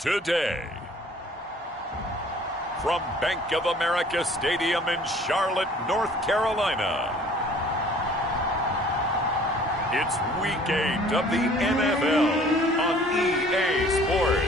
today. From Bank of America Stadium in Charlotte, North Carolina, it's Week 8 of the NFL on EA Sports.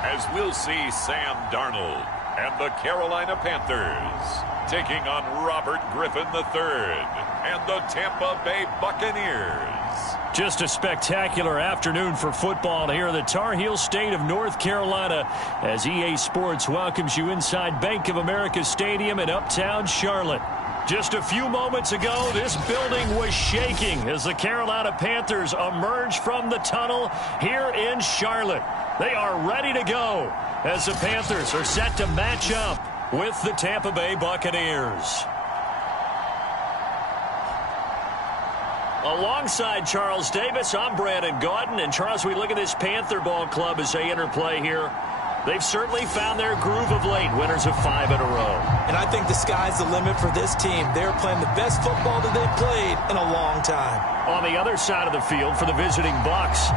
As we'll see Sam Darnold and the Carolina Panthers taking on Robert Griffin III and the Tampa Bay Buccaneers. Just a spectacular afternoon for football here in the Tar Heel state of North Carolina as EA Sports welcomes you inside Bank of America Stadium in uptown Charlotte. Just a few moments ago, this building was shaking as the Carolina Panthers emerged from the tunnel here in Charlotte. They are ready to go as the Panthers are set to match up with the Tampa Bay Buccaneers. Alongside Charles Davis, I'm Brandon Gaudin. And Charles, we look at this Panther ball club as they interplay here. They've certainly found their groove of late, winners of 5 in a row. And I think the sky's the limit for this team. They're playing the best football that they've played in a long time. On the other side of the field for the visiting Bucs,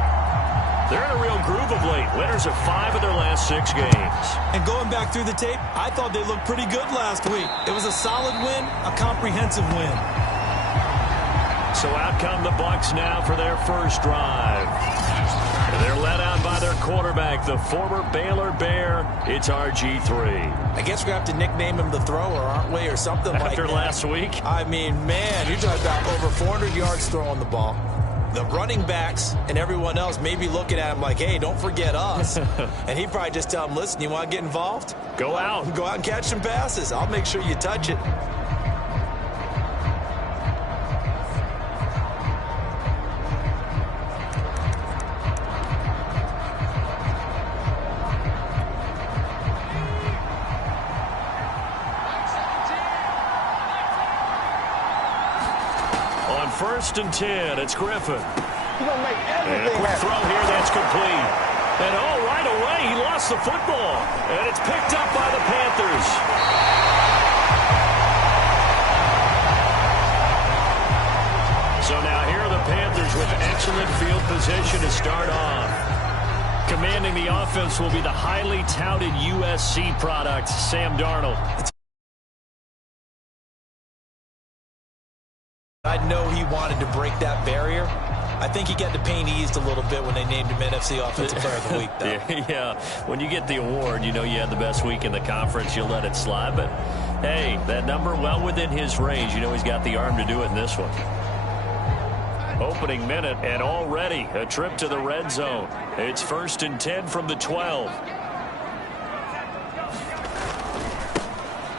they're in a real groove of late, winners of 5 of their last 6 games. And going back through the tape, I thought they looked pretty good last week. It was a solid win, a comprehensive win. So out come the Bucs now for their first drive. And they're led out by their quarterback, the former Baylor Bear. It's RG3. I guess we're going to have to nickname him the thrower, aren't we, or something like that. After last week? I mean, man, you're talking about over 400 yards throwing the ball. The running backs and everyone else may be looking at him like, hey, don't forget us. And he'd probably just tell them, listen, you want to get involved? Go out. Go out and catch some passes. I'll make sure you touch it. First and 10, it's Griffin. He's going to make everything and a quick throw here, that's complete. And oh, right away, he lost the football. And it's picked up by the Panthers. So now here are the Panthers with excellent field position to start off. Commanding the offense will be the highly touted USC product, Sam Darnold. I know he wanted to break that barrier. I think he got the pain eased a little bit when they named him NFC Offensive Player of the Week, though. Yeah, when you get the award, you know you had the best week in the conference. You'll let it slide. But, hey, that number well within his range. You know he's got the arm to do it in this one. Opening minute, and already a trip to the red zone. It's first and 10 from the 12.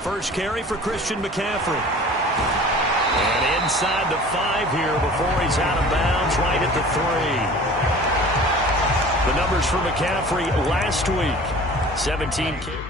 First carry for Christian McCaffrey. And inside the 5 here before he's out of bounds, right at the 3. The numbers for McCaffrey last week, 17 carries.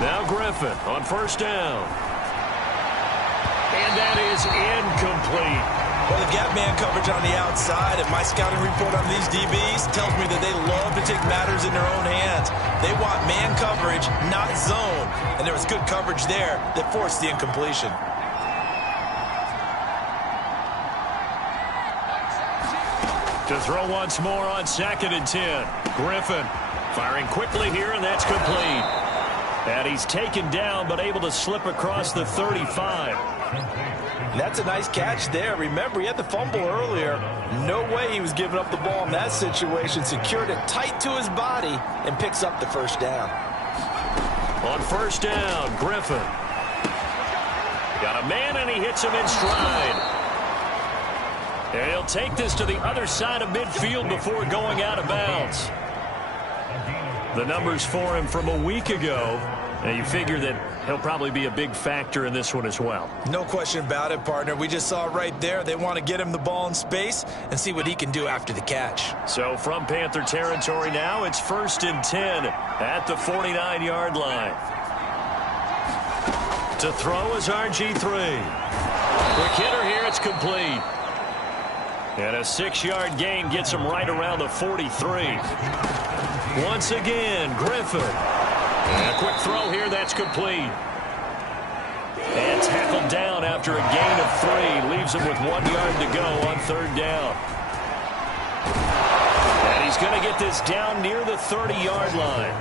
Now Griffin on first down. And that is incomplete. Well, they've got man coverage on the outside, and my scouting report on these DBs tells me that they love to take matters in their own hands. They want man coverage, not zone. And there was good coverage there that forced the incompletion. To throw once more on 2nd and 10. Griffin firing quickly here, and that's complete. And he's taken down, but able to slip across the 35. That's a nice catch there. Remember, he had the fumble earlier. No way he was giving up the ball in that situation. Secured it tight to his body and picks up the first down. On first down, Griffin. Got a man, and he hits him in stride. And he'll take this to the other side of midfield before going out of bounds. The numbers for him from a week ago. And you figure that he'll probably be a big factor in this one as well. No question about it, partner. We just saw right there they want to get him the ball in space and see what he can do after the catch. So from Panther territory now, it's 1st and 10 at the 49-yard line. To throw is RG3. Quick hitter here, it's complete. And a 6-yard gain gets him right around the 43. Once again, Griffin. And a quick throw here, that's complete. And tackled down after a gain of 3. Leaves him with 1 yard to go on 3rd down. And he's going to get this down near the 30-yard line.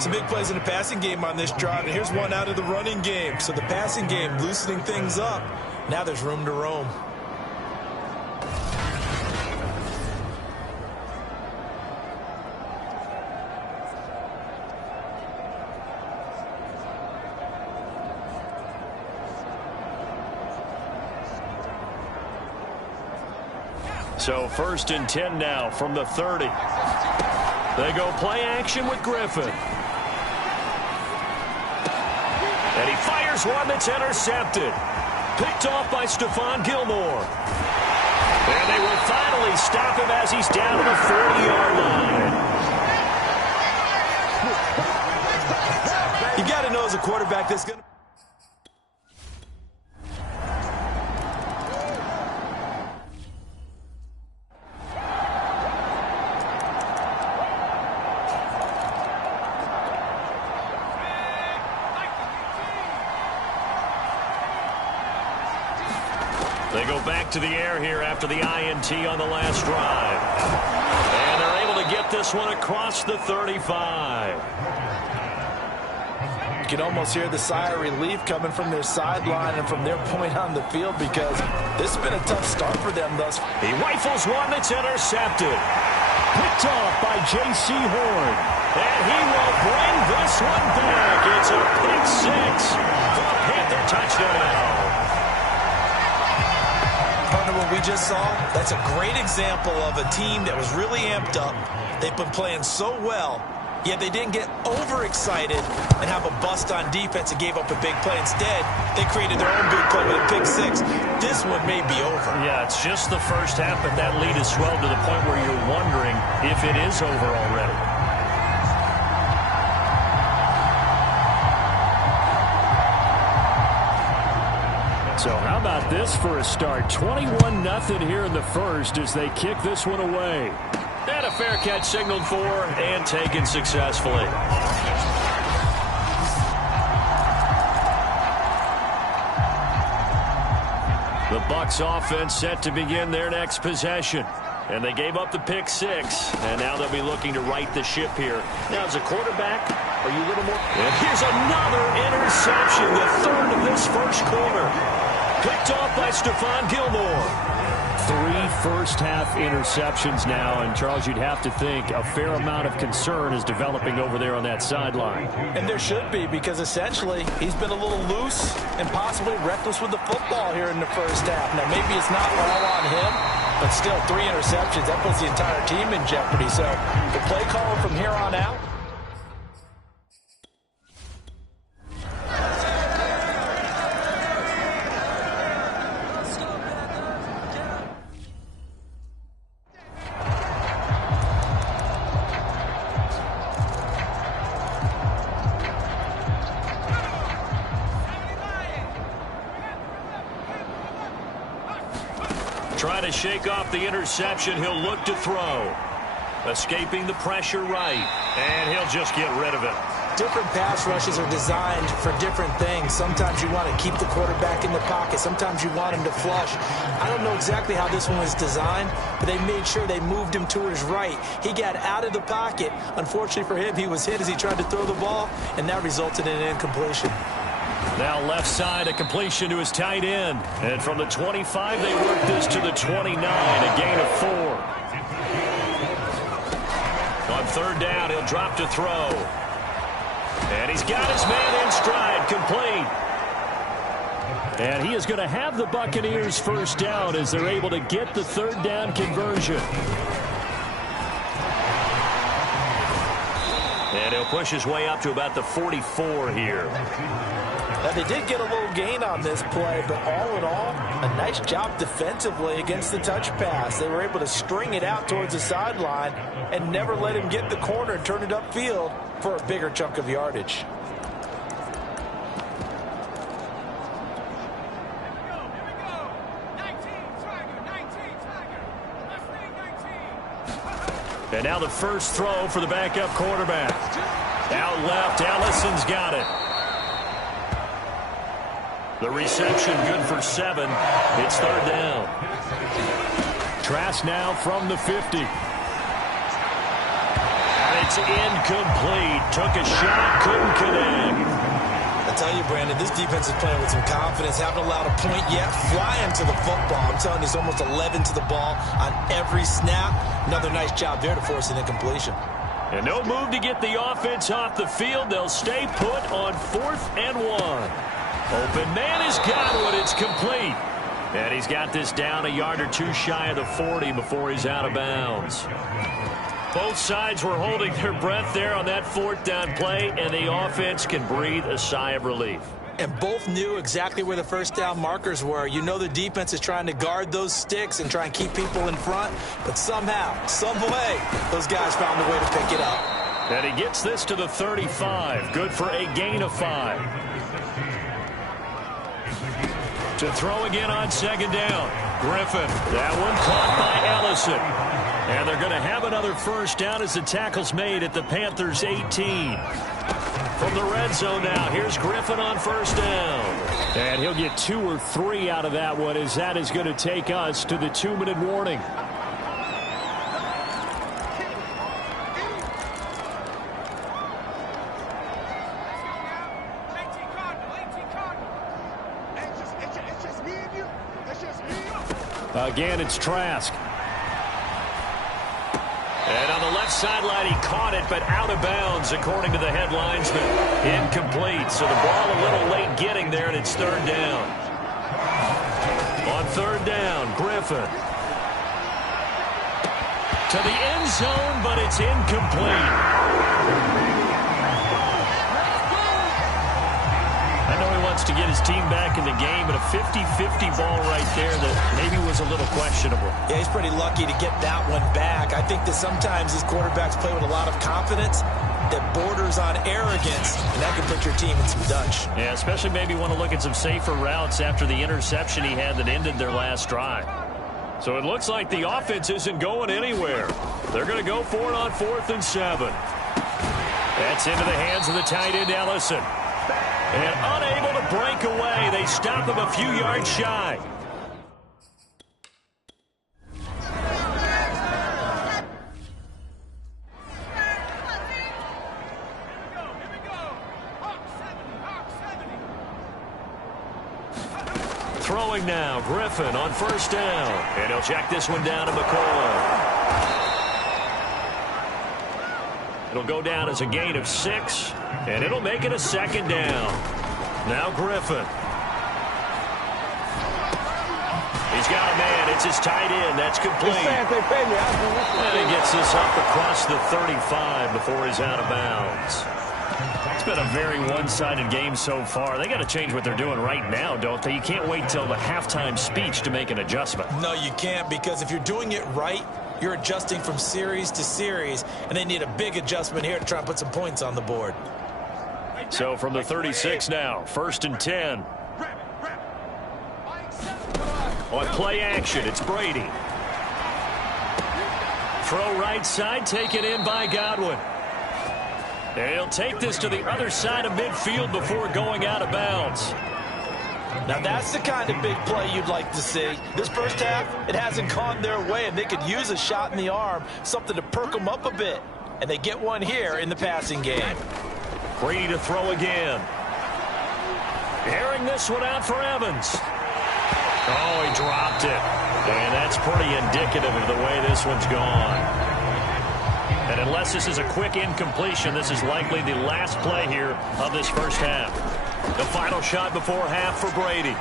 Some big plays in the passing game on this drive. And here's one out of the running game. So the passing game loosening things up. Now there's room to roam. So 1st and 10 now from the 30. They go play action with Griffin. And he fires one that's intercepted. Picked off by Stephon Gilmore. And they will finally stop him as he's down to the 40-yard line. You got to know as a quarterback that's going to... They go back to the air here after the INT on the last drive. And they're able to get this one across the 35. You can almost hear the sigh of relief coming from their sideline and from their point on the field because this has been a tough start for them thus far. He rifles one that's intercepted. Picked off by J.C. Horn. And he will bring this one back. It's a pick 6 for a Panther touchdown. What we just saw, that's a great example of a team that was really amped up. They've been playing so well, yet they didn't get overexcited and have a bust on defense and gave up a big play. Instead, they created their own big play with a pick 6. This one may be over. Yeah, it's just the first half, but that lead has swelled to the point where you're wondering if it is over already. So how about this for a start? 21-0 here in the first as they kick this one away. And a fair catch signaled for and taken successfully. The Bucs offense set to begin their next possession. And they gave up the pick 6. And now they'll be looking to right the ship here. Now as a quarterback, are you a little more? And here's another interception, the 3rd of this first quarter. Picked off by Stephon Gilmore. 3 first-half interceptions now, and Charles, you'd have to think a fair amount of concern is developing over there on that sideline. And there should be, because essentially he's been a little loose and possibly reckless with the football here in the first half. Now, maybe it's not all on him, but still 3 interceptions. That puts the entire team in jeopardy. So the play call from here on out, Trying to shake off the interception. He'll look to throw. Escaping the pressure right. And he'll just get rid of it. Different pass rushes are designed for different things. Sometimes you want to keep the quarterback in the pocket. Sometimes you want him to flush. I don't know exactly how this one was designed, but they made sure they moved him to his right. He got out of the pocket. Unfortunately for him, he was hit as he tried to throw the ball, and that resulted in an incompletion. Now left side, a completion to his tight end. And from the 25, they work this to the 29, a gain of 4. On third down, he'll drop to throw. And he's got his man in stride, complete. And he is going to have the Buccaneers first down as they're able to get the third down conversion. And he'll push his way up to about the 44 here. Now, they did get a little gain on this play, but all in all, a nice job defensively against the touch pass. They were able to string it out towards the sideline and never let him get the corner and turn it upfield for a bigger chunk of yardage. And now the first throw for the backup quarterback. Out left, Allison's got it. The reception good for 7. It's third down. Trask now from the 50. And it's incomplete. Took a shot, couldn't connect. I tell you, Brandon, this defense is playing with some confidence. Haven't allowed a point yet. Flying to the football. I'm telling you, it's almost 11 to the ball on every snap. Another nice job there to force an incompletion. And no move to get the offense off the field. They'll stay put on 4th and 1. Open man has got one. It's complete. And he's got this down a yard or two shy of the 40 before he's out of bounds. Both sides were holding their breath there on that 4th down play, and the offense can breathe a sigh of relief. And both knew exactly where the first down markers were. You know the defense is trying to guard those sticks and try and keep people in front, but somehow, some way, those guys found a way to pick it up. And he gets this to the 35. Good for a gain of 5. To throw again on second down. Griffin. That one caught by Allison. And they're going to have another first down as the tackle's made at the Panthers' 18. From the red zone now, here's Griffin on first down. And he'll get 2 or 3 out of that one as that is going to take us to the 2-minute warning. Again, it's Trask. And on the left sideline, he caught it, but out of bounds, according to the head linesman. Incomplete, so the ball a little late getting there, and it's third down. On third down, Griffin. To the end zone, but it's incomplete. I know he wants to get his team back in the game, but a 50-50 ball right there that maybe was a little questionable. Yeah, he's pretty lucky to get that one back. I think that sometimes these quarterbacks play with a lot of confidence that borders on arrogance, and that can put your team in some Dutch. Yeah, especially maybe want to look at some safer routes after the interception he had that ended their last drive. So it looks like the offense isn't going anywhere. They're going to go for it on 4th and 7. That's into the hands of the tight end, Allison. And unable to break away. They stop him a few yards shy. Throwing now, Griffin on first down. And he'll check this one down to McCoy. It'll go down as a gain of 6, and it'll make it a second down. Now Griffin. He's got a man. It's his tight end. That's complete. And he gets this up across the 35 before he's out of bounds. It's been a very one-sided game so far. They got to change what they're doing right now, don't they? You can't wait till the halftime speech to make an adjustment. No, you can't, because if you're doing it right, you're adjusting from series to series, and they need a big adjustment here to try and put some points on the board. So from the 36 now, 1st and 10. On play action, it's Brady. Throw right side, taken in by Godwin. And he'll take this to the other side of midfield before going out of bounds. Now that's the kind of big play you'd like to see. This first half, it hasn't gone their way, and they could use a shot in the arm, something to perk them up a bit. And they get one here in the passing game. Brady to throw again. Airing this one out for Evans. Oh, he dropped it. And that's pretty indicative of the way this one's gone. And unless this is a quick incompletion, this is likely the last play here of this first half. The final shot before half for Brady.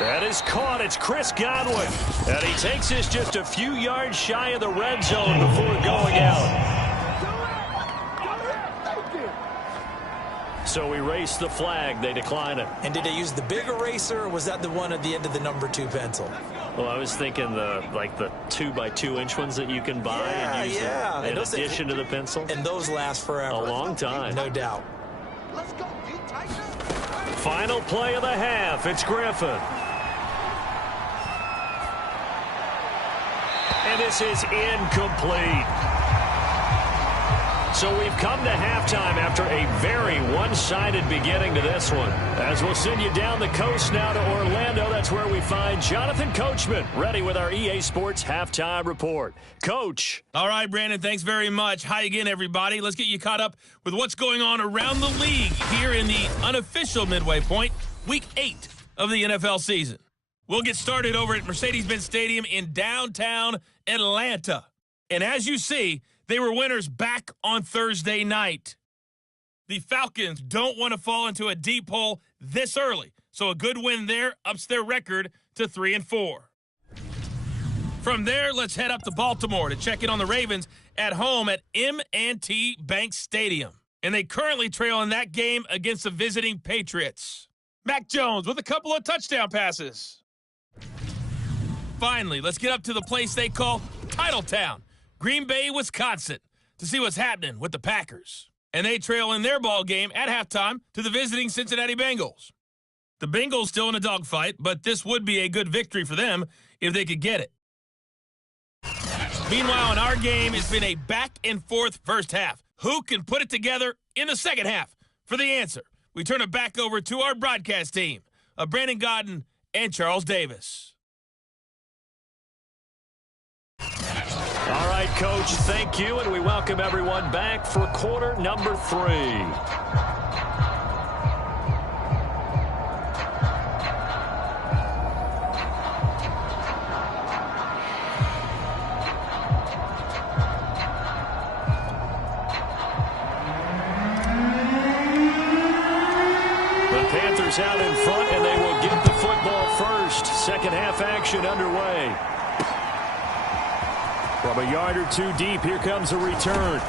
That is caught. It's Chris Godwin. And he takes this just a few yards shy of the red zone before going out. So erase the flag. They decline it. And did they use the big eraser, or was that the one at the end of the number 2 pencil? Well, I was thinking the 2x2-inch ones that you can buy and use in addition to the pencil. And those last forever. A long time. No doubt. Final play of the half. It's Griffin. And this is incomplete. So we've come to halftime after a very one-sided beginning to this one. As we'll send you down the coast now to Orlando, that's where we find Jonathan Coachman, ready with our EA Sports Halftime Report. Coach. All right, Brandon, thanks very much. Hi again, everybody. Let's get you caught up with what's going on around the league here in the unofficial midway point, Week 8 of the NFL season. We'll get started over at Mercedes-Benz Stadium in downtown Atlanta. And as you see, they were winners back on Thursday night. The Falcons don't want to fall into a deep hole this early, so a good win there ups their record to 3-4. From there, let's head up to Baltimore to check in on the Ravens at home at M&T Bank Stadium. And they currently trail in that game against the visiting Patriots. Mac Jones with a couple of touchdown passes. Finally, let's get up to the place they call Titletown, Green Bay, Wisconsin, to see what's happening with the Packers. And they trail in their ball game at halftime to the visiting Cincinnati Bengals. The Bengals still in a dogfight, but this would be a good victory for them if they could get it. Meanwhile, in our game, it's been a back-and-forth first half. Who can put it together in the second half? For the answer, we turn it back over to our broadcast team of Brandon Godden and Charles Davis. All right, Coach, thank you, and we welcome everyone back for quarter number 3. The Panthers out in front, and they will get the football first. Second half action underway. From a yard or two deep, here comes a return.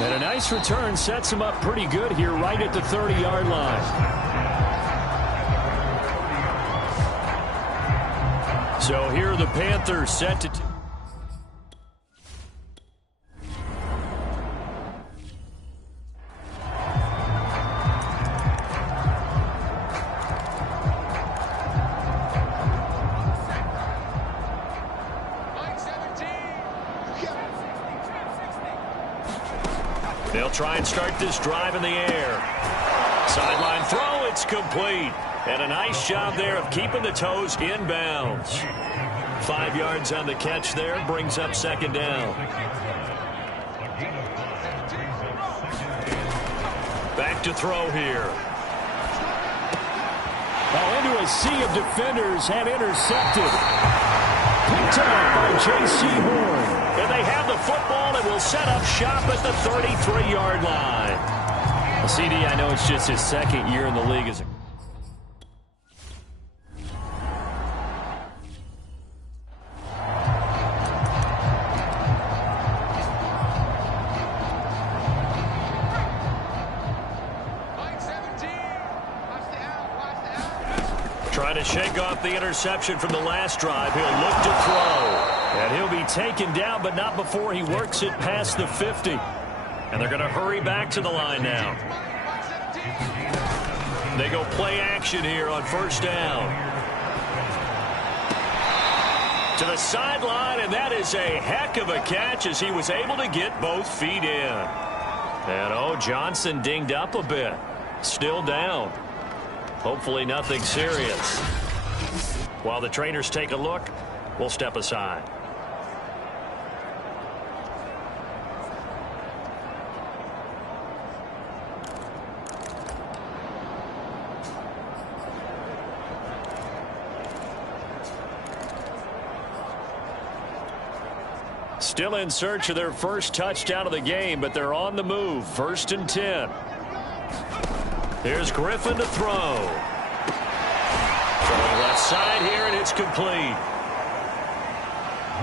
And a nice return sets him up pretty good here right at the 30-yard line. So here are the Panthers set to... They'll try and start this drive in the air. Sideline throw, it's complete. And a nice job there of keeping the toes inbounds. 5 yards on the catch there, brings up second down. Back to throw here. Oh, into a sea of defenders and intercepted. Picked up by J.C. Horn. And they have the football and will set up shop at the 33-yard line. CD, I know it's just his second year in the league as a... Trying to shake off the interception from the last drive. He'll look to throw. And he'll be taken down, but not before he works it past the 50. And they're going to hurry back to the line now. They go play action here on first down. To the sideline, and that is a heck of a catch as he was able to get both feet in. And, Johnson dinged up a bit. Still down. Hopefully nothing serious. While the trainers take a look, we'll step aside. Still in search of their first touchdown of the game, but they're on the move. 1st and 10. Here's Griffin to throw. Throwing left side here, and it's complete.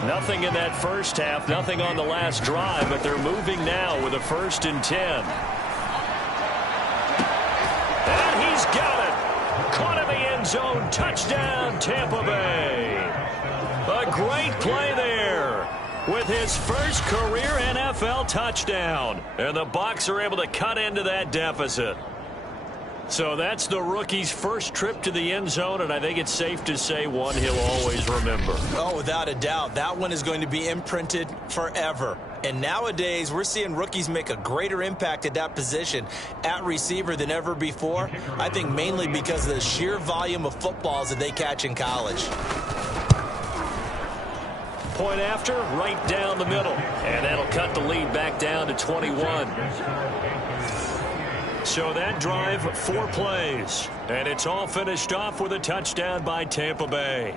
Nothing in that first half, nothing on the last drive, but they're moving now with a 1st and 10. And he's got it. Caught in the end zone. Touchdown, Tampa Bay. A great play there with his first career NFL touchdown. And the Bucs are able to cut into that deficit. So that's the rookie's first trip to the end zone, and I think it's safe to say one he'll always remember. Oh, without a doubt. That one is going to be imprinted forever. And nowadays, we're seeing rookies make a greater impact at that position at receiver than ever before. I think mainly because of the sheer volume of footballs that they catch in college. Point after, right down the middle. And that'll cut the lead back down to 21. So that drive, 4 plays. And it's all finished off with a touchdown by Tampa Bay.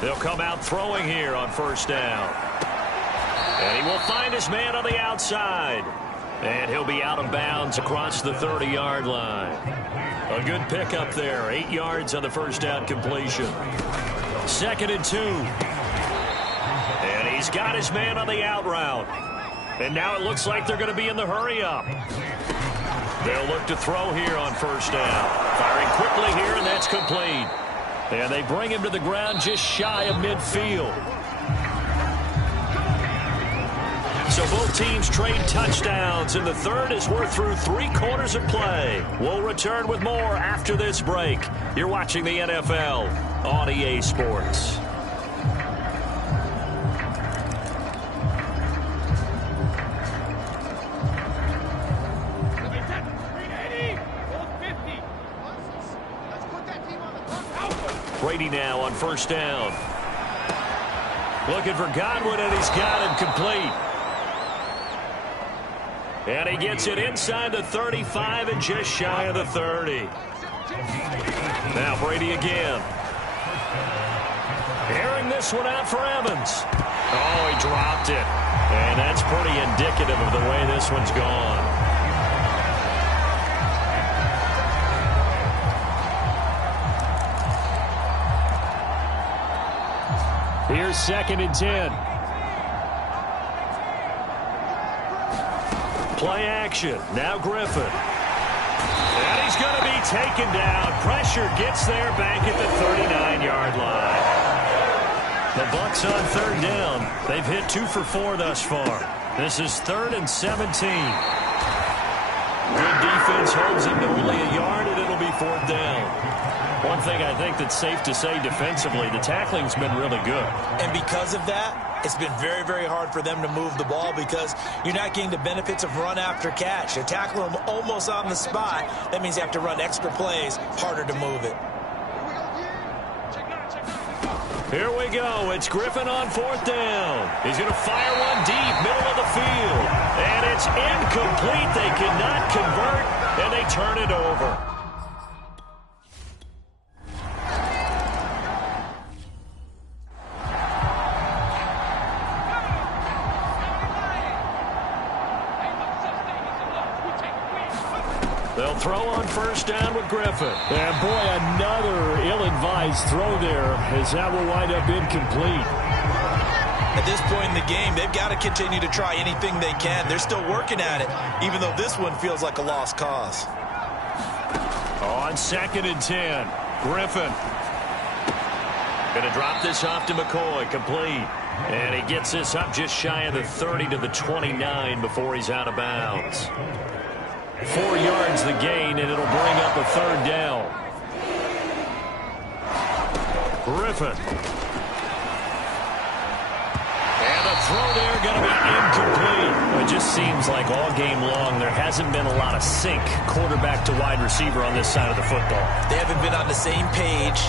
They'll come out throwing here on first down. And he will find his man on the outside. And he'll be out of bounds across the 30-yard line. A good pickup there. 8 yards on the first down completion. 2nd and 2. And he's got his man on the out route. And now it looks like they're going to be in the hurry-up. They'll look to throw here on first down. Firing quickly here, and that's complete. And they bring him to the ground just shy of midfield. So both teams trade touchdowns in the third as we're through 3 quarters of play. We'll return with more after this break. You're watching the NFL on EA Sports. Brady now on first down. Looking for Godwin, and he's got him complete. And he gets it inside the 35 and just shy of the 30. Now Brady again. Airing this one out for Evans. Oh, he dropped it. And that's pretty indicative of the way this one's gone. Here's 2nd and 10. Play action. Now Griffin. And he's going to be taken down. Pressure gets there back at the 39-yard line. The Bucs on 3rd down. They've hit 2 for 4 thus far. This is 3rd and 17. Good defense holds him to only a yard, and it'll be 4th down. One thing I think that's safe to say defensively, the tackling's been really good. And because of that, it's been very, very hard for them to move the ball because you're not getting the benefits of run after catch. You tackle them almost on the spot. That means you have to run extra plays, harder to move it. Here we go. It's Griffin on 4th down. He's going to fire one deep, middle of the field. And it's incomplete. They cannot convert, and they turn it over. They'll throw on first down with Griffin. And boy, another ill-advised throw there, as that will wind up incomplete. At this point in the game, they've got to continue to try anything they can. They're still working at it, even though this one feels like a lost cause. On 2nd and 10, Griffin. Going to drop this off to McCoy, complete. And he gets this up just shy of the 30 to the 29 before he's out of bounds. 4 yards the gain, and it'll bring up a 3rd down. Griffin. And the throw there going to be incomplete. It just seems like all game long there hasn't been a lot of sync quarterback to wide receiver on this side of the football. They haven't been on the same page,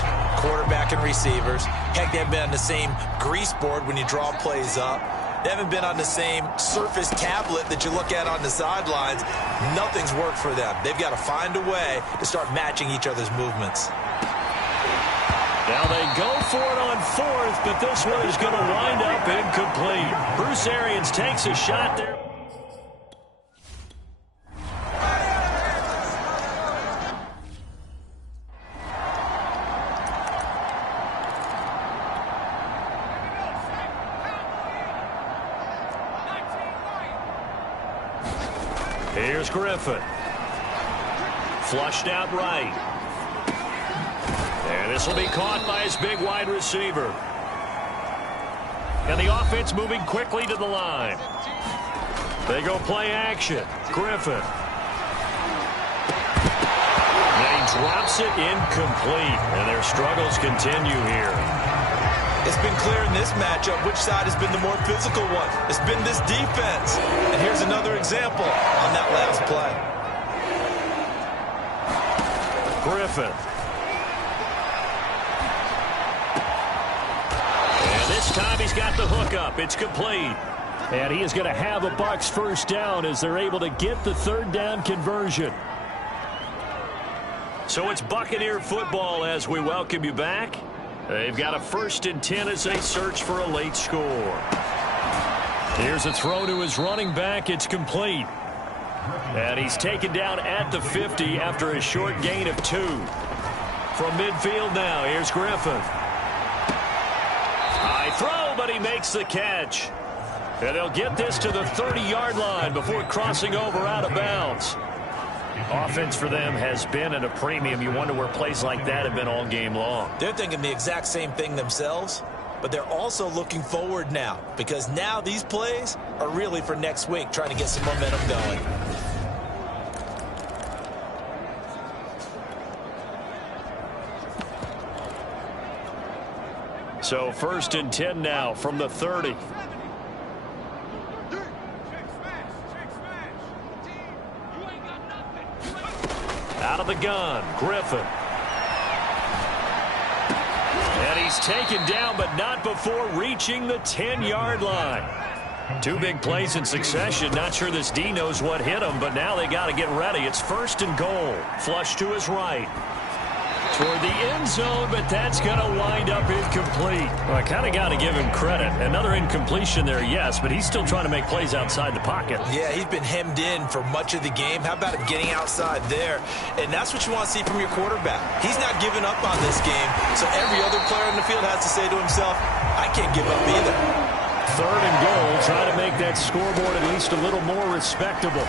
quarterback and receivers. Heck, they haven't been on the same grease board when you draw plays up. They haven't been on the same Surface tablet that you look at on the sidelines. Nothing's worked for them. They've got to find a way to start matching each other's movements. Now they go for it on 4th, but this one is going to wind up incomplete. Bruce Arians takes a shot there. Here's Griffin. Flushed out right. And this will be caught by his big wide receiver. And the offense moving quickly to the line. They go play action. Griffin. And he drops it incomplete. And their struggles continue here. It's been clear in this matchup which side has been the more physical one. It's been this defense. And here's another example on that last play. Griffin. And this time he's got the hook up. It's complete. And he is going to have a Bucs first down as they're able to get the 3rd down conversion. So it's Buccaneer football as we welcome you back. They've got a 1st and 10 as they search for a late score. Here's a throw to his running back. It's complete. And he's taken down at the 50 after a short gain of 2. From midfield now, here's Griffin. High throw, but he makes the catch. And they'll get this to the 30-yard line before crossing over out of bounds. Offense for them has been at a premium. You wonder where plays like that have been all game long. They're thinking the exact same thing themselves, but they're also looking forward now because now these plays are really for next week, trying to get some momentum going. So 1st and 10 now from the 30. Out of the gun, Griffin. And he's taken down, but not before reaching the 10-yard line. 2 big plays in succession. Not sure this D knows what hit him, but now they got to get ready. It's 1st and goal. Flush to his right. Toward the end zone, but that's going to wind up incomplete. Well, I kind of got to give him credit. Another incompletion there, yes, but he's still trying to make plays outside the pocket. Yeah, he's been hemmed in for much of the game. How about him getting outside there? And that's what you want to see from your quarterback. He's not giving up on this game, so every other player in the field has to say to himself, I can't give up either. 3rd and goal, trying to make that scoreboard at least a little more respectable.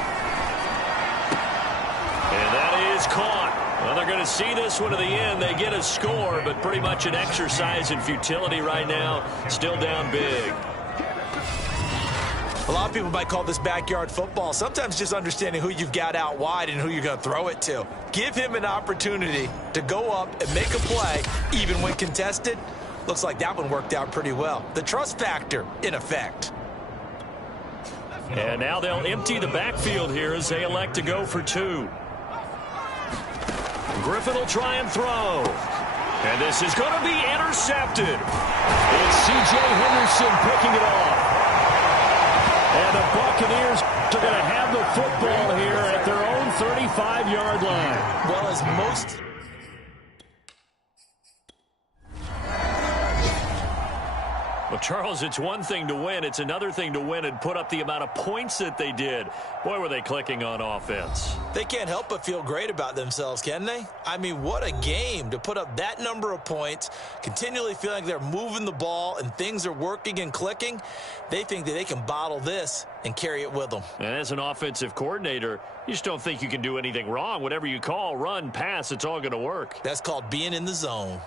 And that is caught. Well, they're going to see this one to the end. They get a score, but pretty much an exercise in futility right now. Still down big. A lot of people might call this backyard football. Sometimes just understanding who you've got out wide and who you're going to throw it to. Give him an opportunity to go up and make a play, even when contested. Looks like that one worked out pretty well. The trust factor in effect. And now they'll empty the backfield here as they elect to go for 2. Griffin will try and throw. And this is going to be intercepted. It's C.J. Henderson picking it off. And the Buccaneers are going to have the football here at their own 35-yard line. Well, as most... Well, Charles, it's one thing to win. It's another thing to win and put up the amount of points that they did. Boy, were they clicking on offense. They can't help but feel great about themselves, can they? I mean, what a game to put up that number of points, continually feeling like they're moving the ball and things are working and clicking. They think that they can bottle this and carry it with them. And as an offensive coordinator, you just don't think you can do anything wrong. Whatever you call, run, pass, it's all going to work. That's called being in the zone.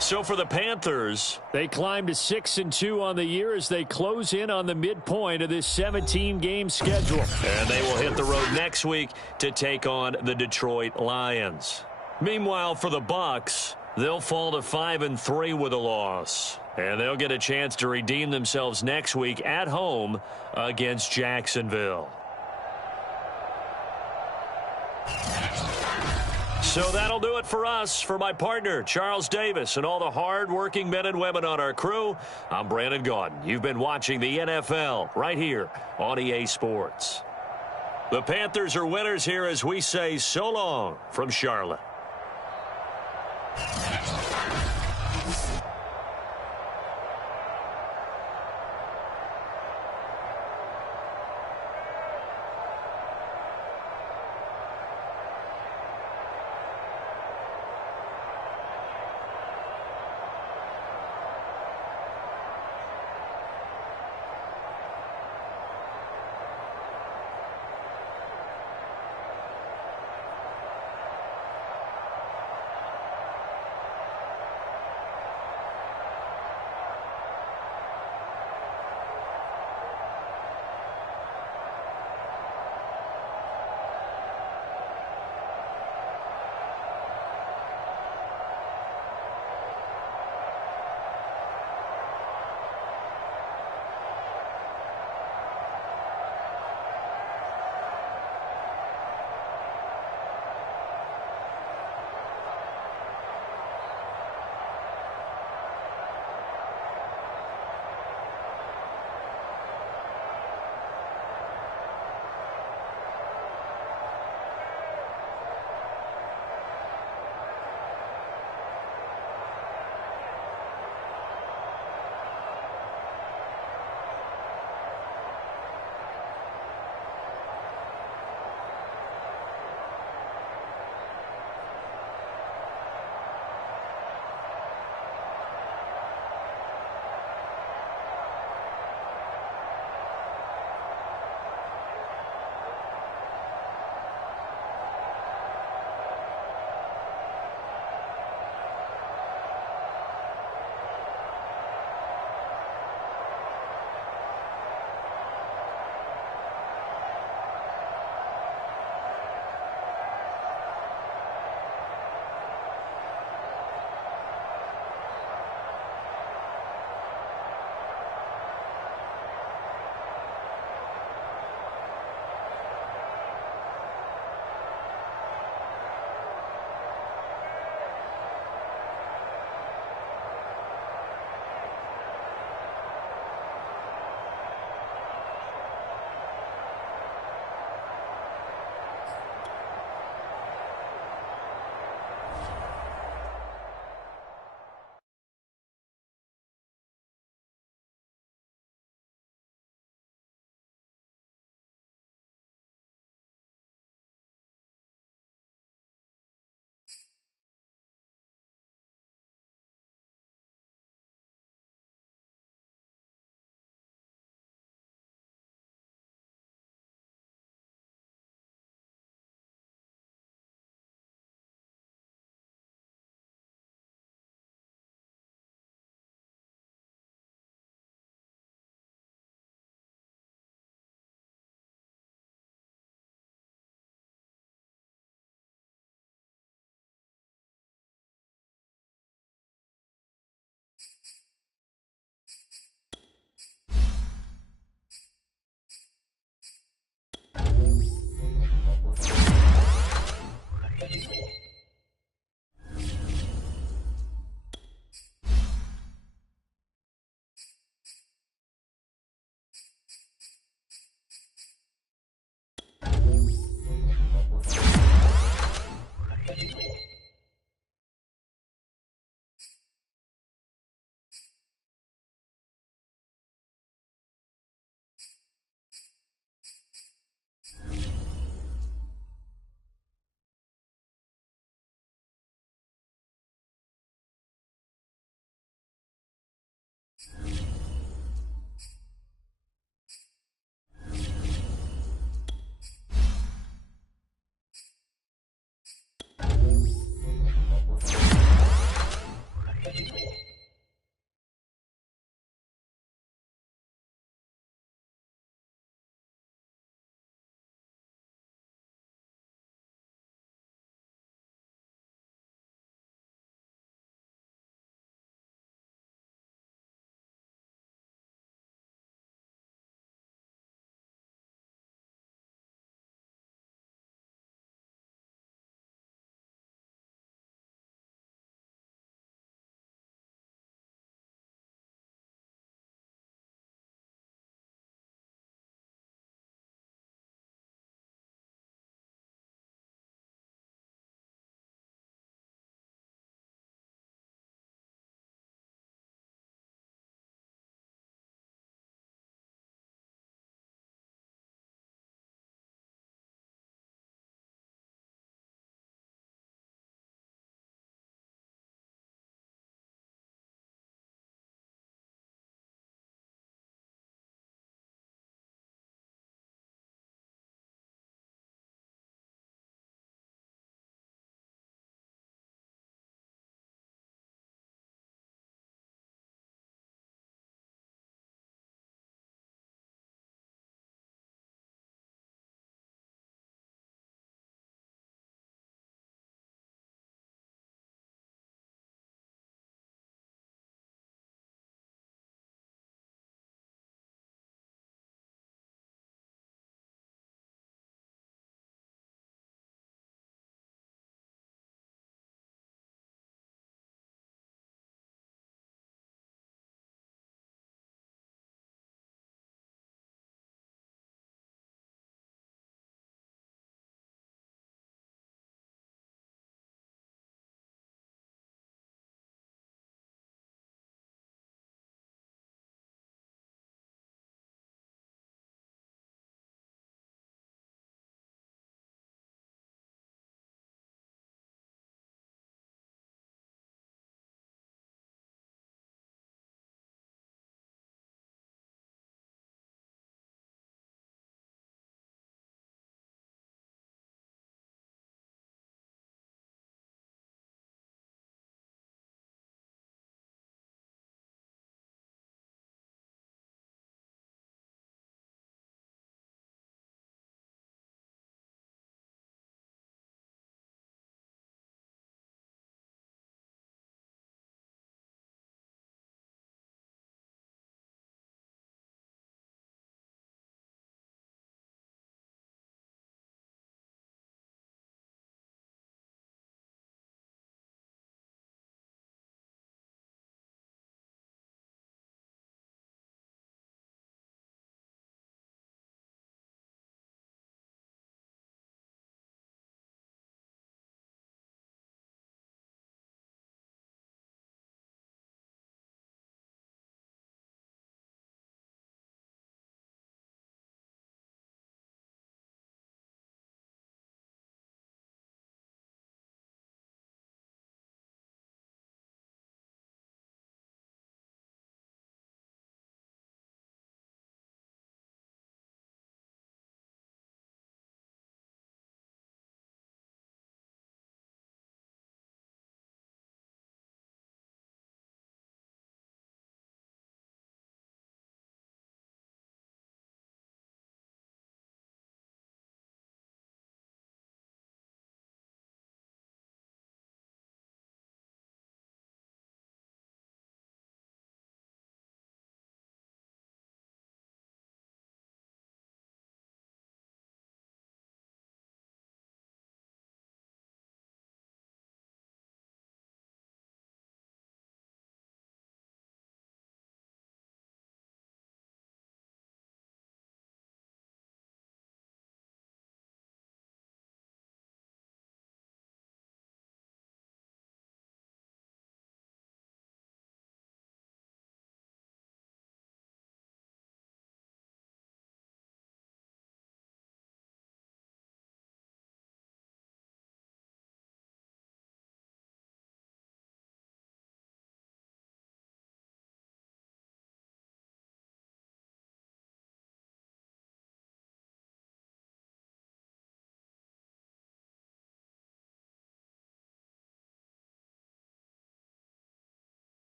So for the Panthers, they climb to 6-2 on the year as they close in on the midpoint of this 17-game schedule. And they will hit the road next week to take on the Detroit Lions. Meanwhile, for the Bucs, they'll fall to 5-3 with a loss. And they'll get a chance to redeem themselves next week at home against Jacksonville. So that'll do it for us. For my partner, Charles Davis, and all the hard-working men and women on our crew, I'm Brandon Gaudin. You've been watching the NFL right here on EA Sports. The Panthers are winners here as we say so long from Charlotte.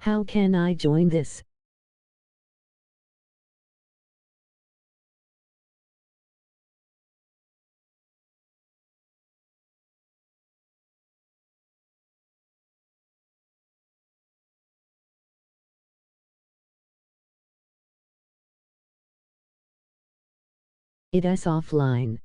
How can I join this? It is offline.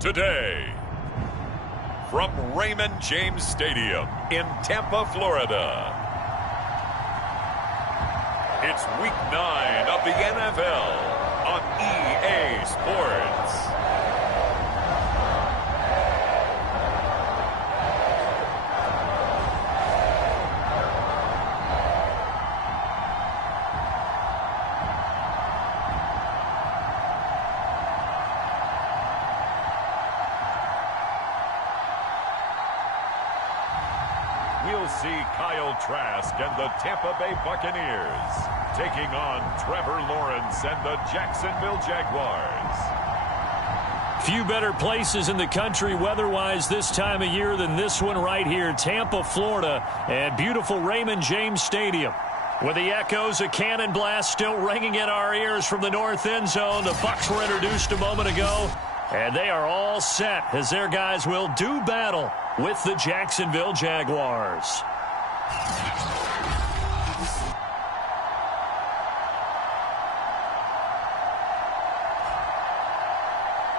Today, from Raymond James Stadium in Tampa, Florida, it's Week 9 of the NFL on EA Sports. We'll see Kyle Trask and the Tampa Bay Buccaneers taking on Trevor Lawrence and the Jacksonville Jaguars. Few better places in the country weather-wise this time of year than this one right here, Tampa, Florida, and beautiful Raymond James Stadium. With the echoes of cannon blast still ringing in our ears from the north end zone, the Bucs were introduced a moment ago, and they are all set as their guys will do battle with the Jacksonville Jaguars.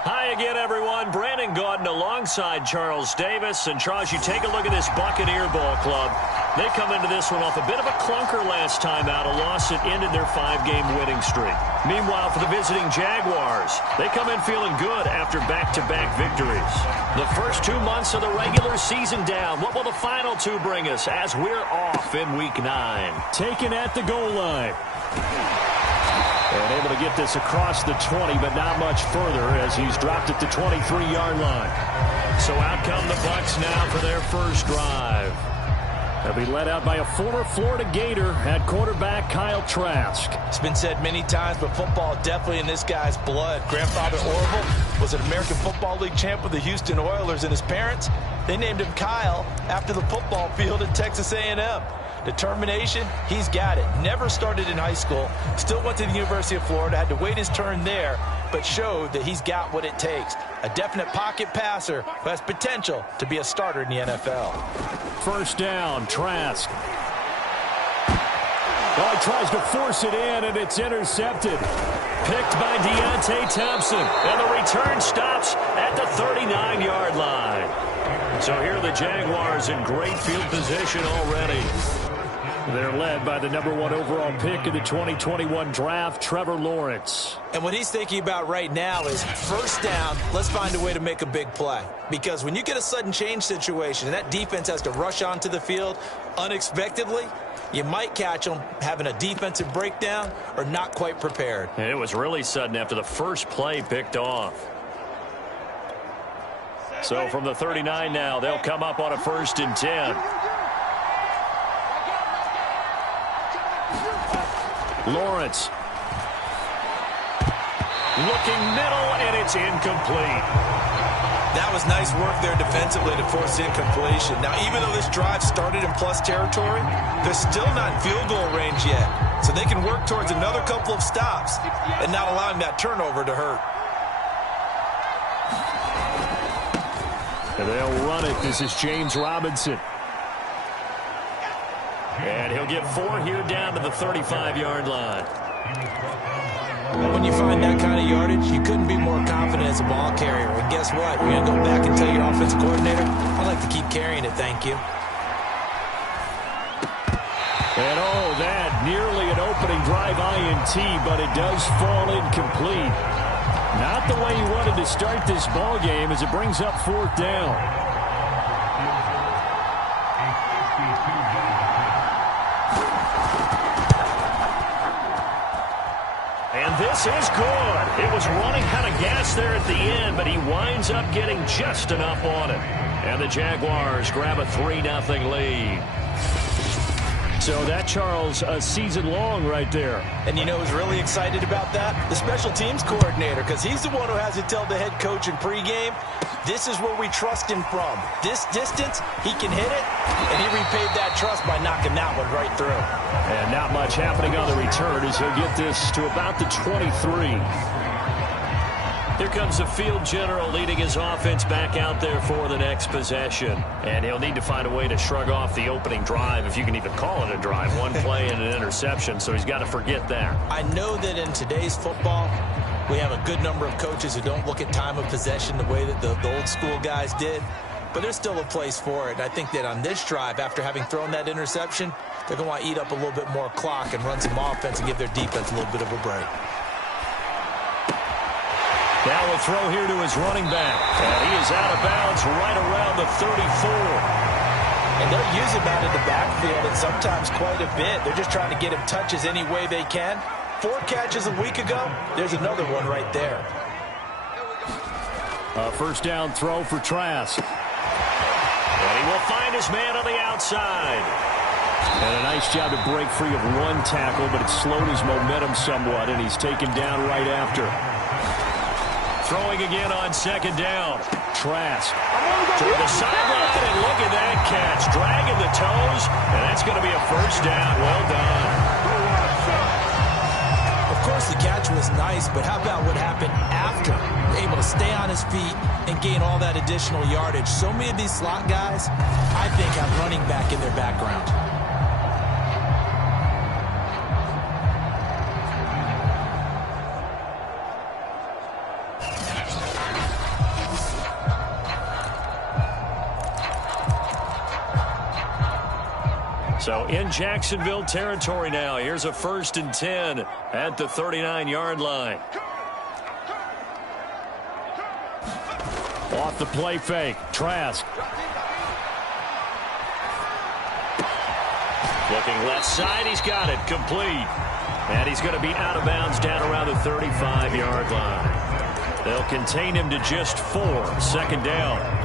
Hi again, everyone. Brandon Gaudin alongside Charles Davis. And Charles, you take a look at this Buccaneer ball club. They come into this one off a bit of a clunker last time out, a loss that ended their 5-game winning streak. Meanwhile, for the visiting Jaguars, they come in feeling good after back-to-back victories. The first 2 months of the regular season down. What will the final 2 bring us as we're off in Week 9? Taken at the goal line. And able to get this across the 20, but not much further as he's dropped it to 23-yard line. So out come the Bucs now for their first drive. They'll be led out by a former Florida Gator at quarterback Kyle Trask. It's been said many times, but football definitely in this guy's blood. Grandfather Orville was an American Football League champ with the Houston Oilers, and his parents, they named him Kyle after the football field at Texas A&M. Determination, he's got it. Never started in high school, still went to the University of Florida, had to wait his turn there, but showed that he's got what it takes. A definite pocket passer who has potential to be a starter in the NFL. First down, Trask. Oh, he tries to force it in, and it's intercepted. Picked by Deontay Thompson, and the return stops at the 39-yard line. So here are the Jaguars in great field position already. They're led by the #1 overall pick in the 2021 draft, Trevor Lawrence. And what he's thinking about right now is first down, let's find a way to make a big play. Because when you get a sudden change situation and that defense has to rush onto the field unexpectedly, you might catch them having a defensive breakdown or not quite prepared. And it was really sudden after the first play picked off. So from the 39 now, they'll come up on a 1st and 10. Lawrence. Looking middle, and it's incomplete. That was nice work there defensively to force incompletion. Now, even though this drive started in plus territory, they're still not in field goal range yet. So they can work towards another couple of stops and not allowing that turnover to hurt. And they'll run it. This is James Robinson. And he'll get 4 here down to the 35-yard line. When you find that kind of yardage, you couldn't be more confident as a ball carrier. And guess what? You're going to go back and tell your offensive coordinator, I'd like to keep carrying it, thank you. And oh, that nearly an opening drive INT, but it does fall incomplete. Not the way he wanted to start this ball game as it brings up 4th down. And this is good. It was running out of gas there at the end, but he winds up getting just enough on it. And the Jaguars grab a 3-0 lead. So that, Charles, a season long right there. And you know who's really excited about that? The special teams coordinator, because he's the one who has to tell the head coach in pregame, this is where we trust him from. This distance, he can hit it, and he repaid that trust by knocking that one right through. And not much happening on the return as he'll get this to about the 23. Here comes the field general leading his offense back out there for the next possession. And he'll need to find a way to shrug off the opening drive, if you can even call it a drive. 1 play and an interception, so he's got to forget that. I know that in today's football, We have a good number of coaches who don't look at time of possession the way that the old school guys did. But there's still a place for it. And I think that on this drive, after having thrown that interception, they're going to want to eat up a little bit more clock and run some offense and give their defense a little bit of a break. Now a throw here to his running back. And he is out of bounds right around the 34. And they're using that in the backfield and sometimes quite a bit. They're just trying to get him touches any way they can. 4 catches a week ago. There's another one right there. A first down throw for Trask. And he will find his man on the outside. And a nice job to break free of 1 tackle, but it slowed his momentum somewhat, and he's taken down right after. Throwing again on second down. Trask to the sideline, and look at that catch. Dragging the toes, and that's going to be a first down. Well done. Of course, the catch was nice, but how about what happened after? Able to stay on his feet and gain all that additional yardage. So many of these slot guys, I think, have running back in their background. So in Jacksonville territory now. Here's a 1st and 10 at the 39-yard line. Off the play fake. Trask. Looking left side. He's got it. Complete. And he's going to be out of bounds down around the 35-yard line. They'll contain him to just 4. 2nd down.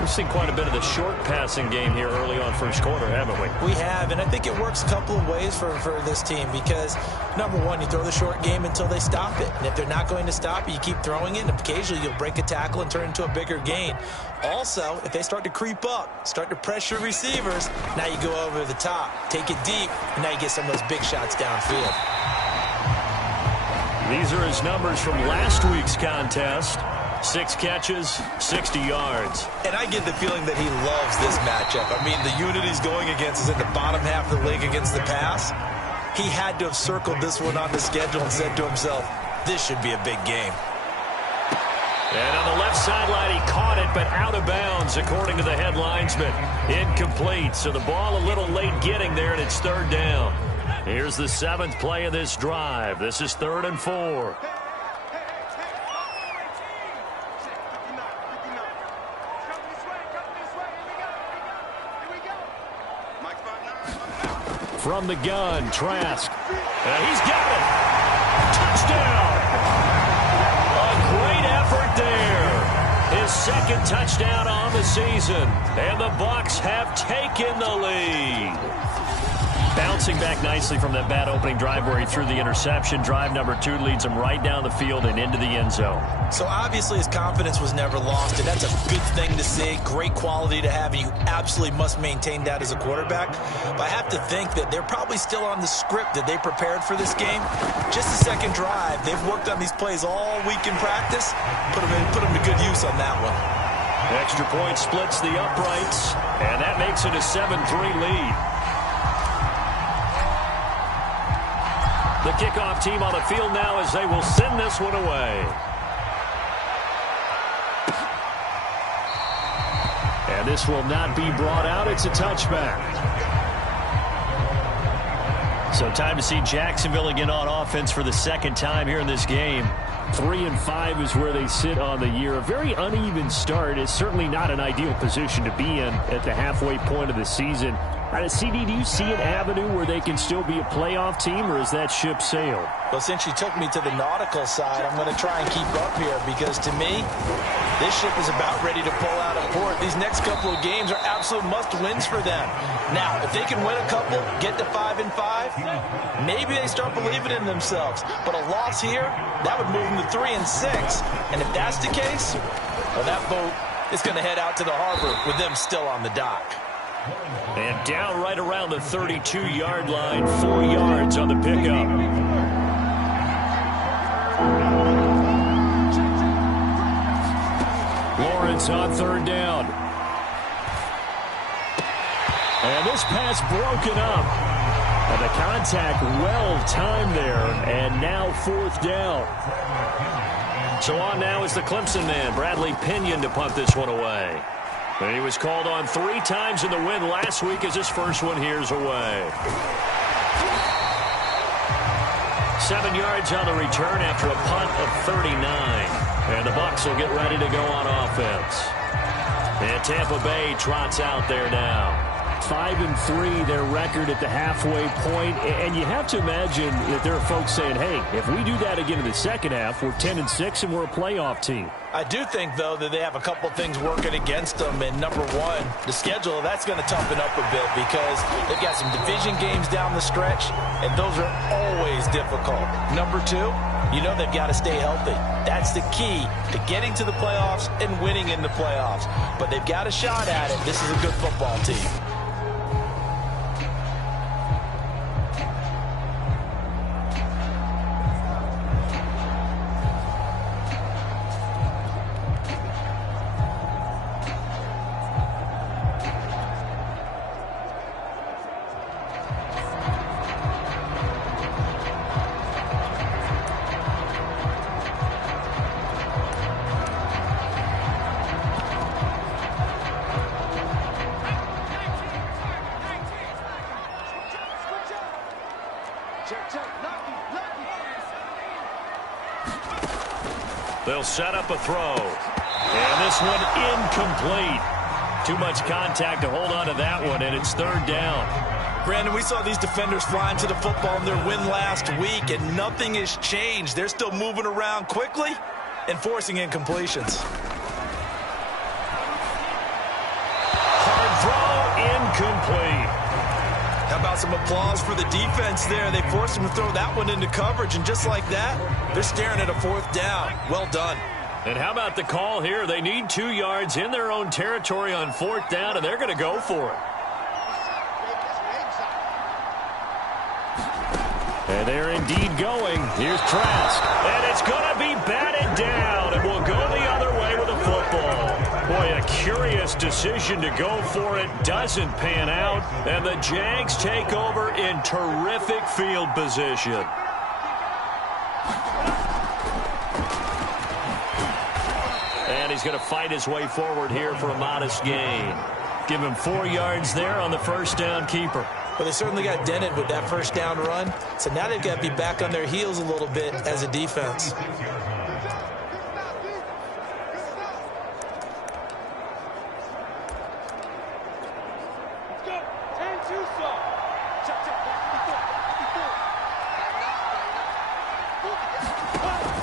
We've seen quite a bit of the short passing game here early on first quarter, haven't we? We have, and I think it works a couple of ways for this team because, number one, you throw the short game until they stop it. And if they're not going to stop it, you keep throwing it, and occasionally you'll break a tackle and turn it into a bigger gain. Also, if they start to creep up, start to pressure receivers, now you go over the top, take it deep, and now you get some of those big shots downfield. These are his numbers from last week's contest. 6 catches, 60 yards. And I get the feeling that he loves this matchup. I mean, the unit he's going against is in the bottom half of the league against the pass. He had to have circled this one on the schedule and said to himself, this should be a big game. And on the left sideline, he caught it, but out of bounds, according to the head linesman. Incomplete, so the ball a little late getting there, and it's 3rd down. Here's the 7th play of this drive. This is 3rd and 4. From the gun, Trask. And he's got it. Touchdown. A great effort there. His 2nd touchdown on the season. And the Bucs have taken the lead. Bouncing back nicely from that bad opening drive where he threw the interception. Drive number 2 leads him right down the field and into the end zone. So obviously his confidence was never lost, and that's a good thing to see. Great quality to have, and you absolutely must maintain that as a quarterback. But I have to think that they're probably still on the script that they prepared for this game. Just the 2nd drive, they've worked on these plays all week in practice. Put them to good use on that one. Extra point splits the uprights, and that makes it a 7-3 lead. The kickoff team on the field now as they will send this one away. And this will not be brought out. It's a touchback. So time to see Jacksonville again on offense for the 2nd time here in this game. 3-5 is where they sit on the year. A very uneven start. It's certainly not an ideal position to be in at the halfway point of the season. CD, do you see an avenue where they can still be a playoff team, or is that ship sailed? Well, since you took me to the nautical side, I'm going to try and keep up here because, to me, this ship is about ready to pull out of port. These next couple of games are absolute must-wins for them. Now, if they can win a couple, get to 5-5, maybe they start believing in themselves. But a loss here, that would move them to 3-6. And if that's the case, well, that boat is going to head out to the harbor with them still on the dock. And down right around the 32-yard line, 4 yards on the pickup. Lawrence on 3rd down. And this pass broken up. And the contact well timed there, and now 4th down. So on now is the Clemson man, Bradley Pinion, to punt this one away. And he was called on 3 times in the win last week as his first one here's away. 7 yards on the return after a punt of 39. And the Bucs will get ready to go on offense. And Tampa Bay trots out there now. 5-3, their record at the halfway point. And you have to imagine that there are folks saying, hey, if we do that again in the second half, we're 10-6 and we're a playoff team. I do think, though, that they have a couple things working against them. And number one, the schedule, that's going to toughen up a bit because they've got some division games down the stretch, and those are always difficult. Number two, you know they've got to stay healthy. That's the key to getting to the playoffs and winning in the playoffs. But they've got a shot at it. This is a good football team. They'll set up a throw. And this one incomplete. Too much contact to hold on to that one, and it's 3rd down. Brandon, we saw these defenders flying to the football in their win last week, and nothing has changed. They're still moving around quickly and forcing incompletions. Hard throw, incomplete. How about some applause for the defense there? They forced him to throw that one into coverage, and just like that, they're staring at a 4th down. Well done. And how about the call here? They need 2 yards in their own territory on 4th down, and they're going to go for it. And they're indeed going. Here's Trask. And it's going to be batted down, and we'll go the other way with the football. Boy, a curious decision to go for it. Doesn't pan out, and the Jags take over in terrific field position. And he's going to fight his way forward here for a modest gain. Give him 4 yards there on the 1st down keeper. Well, they certainly got dented with that 1st down run, so now they've got to be back on their heels a little bit as a defense.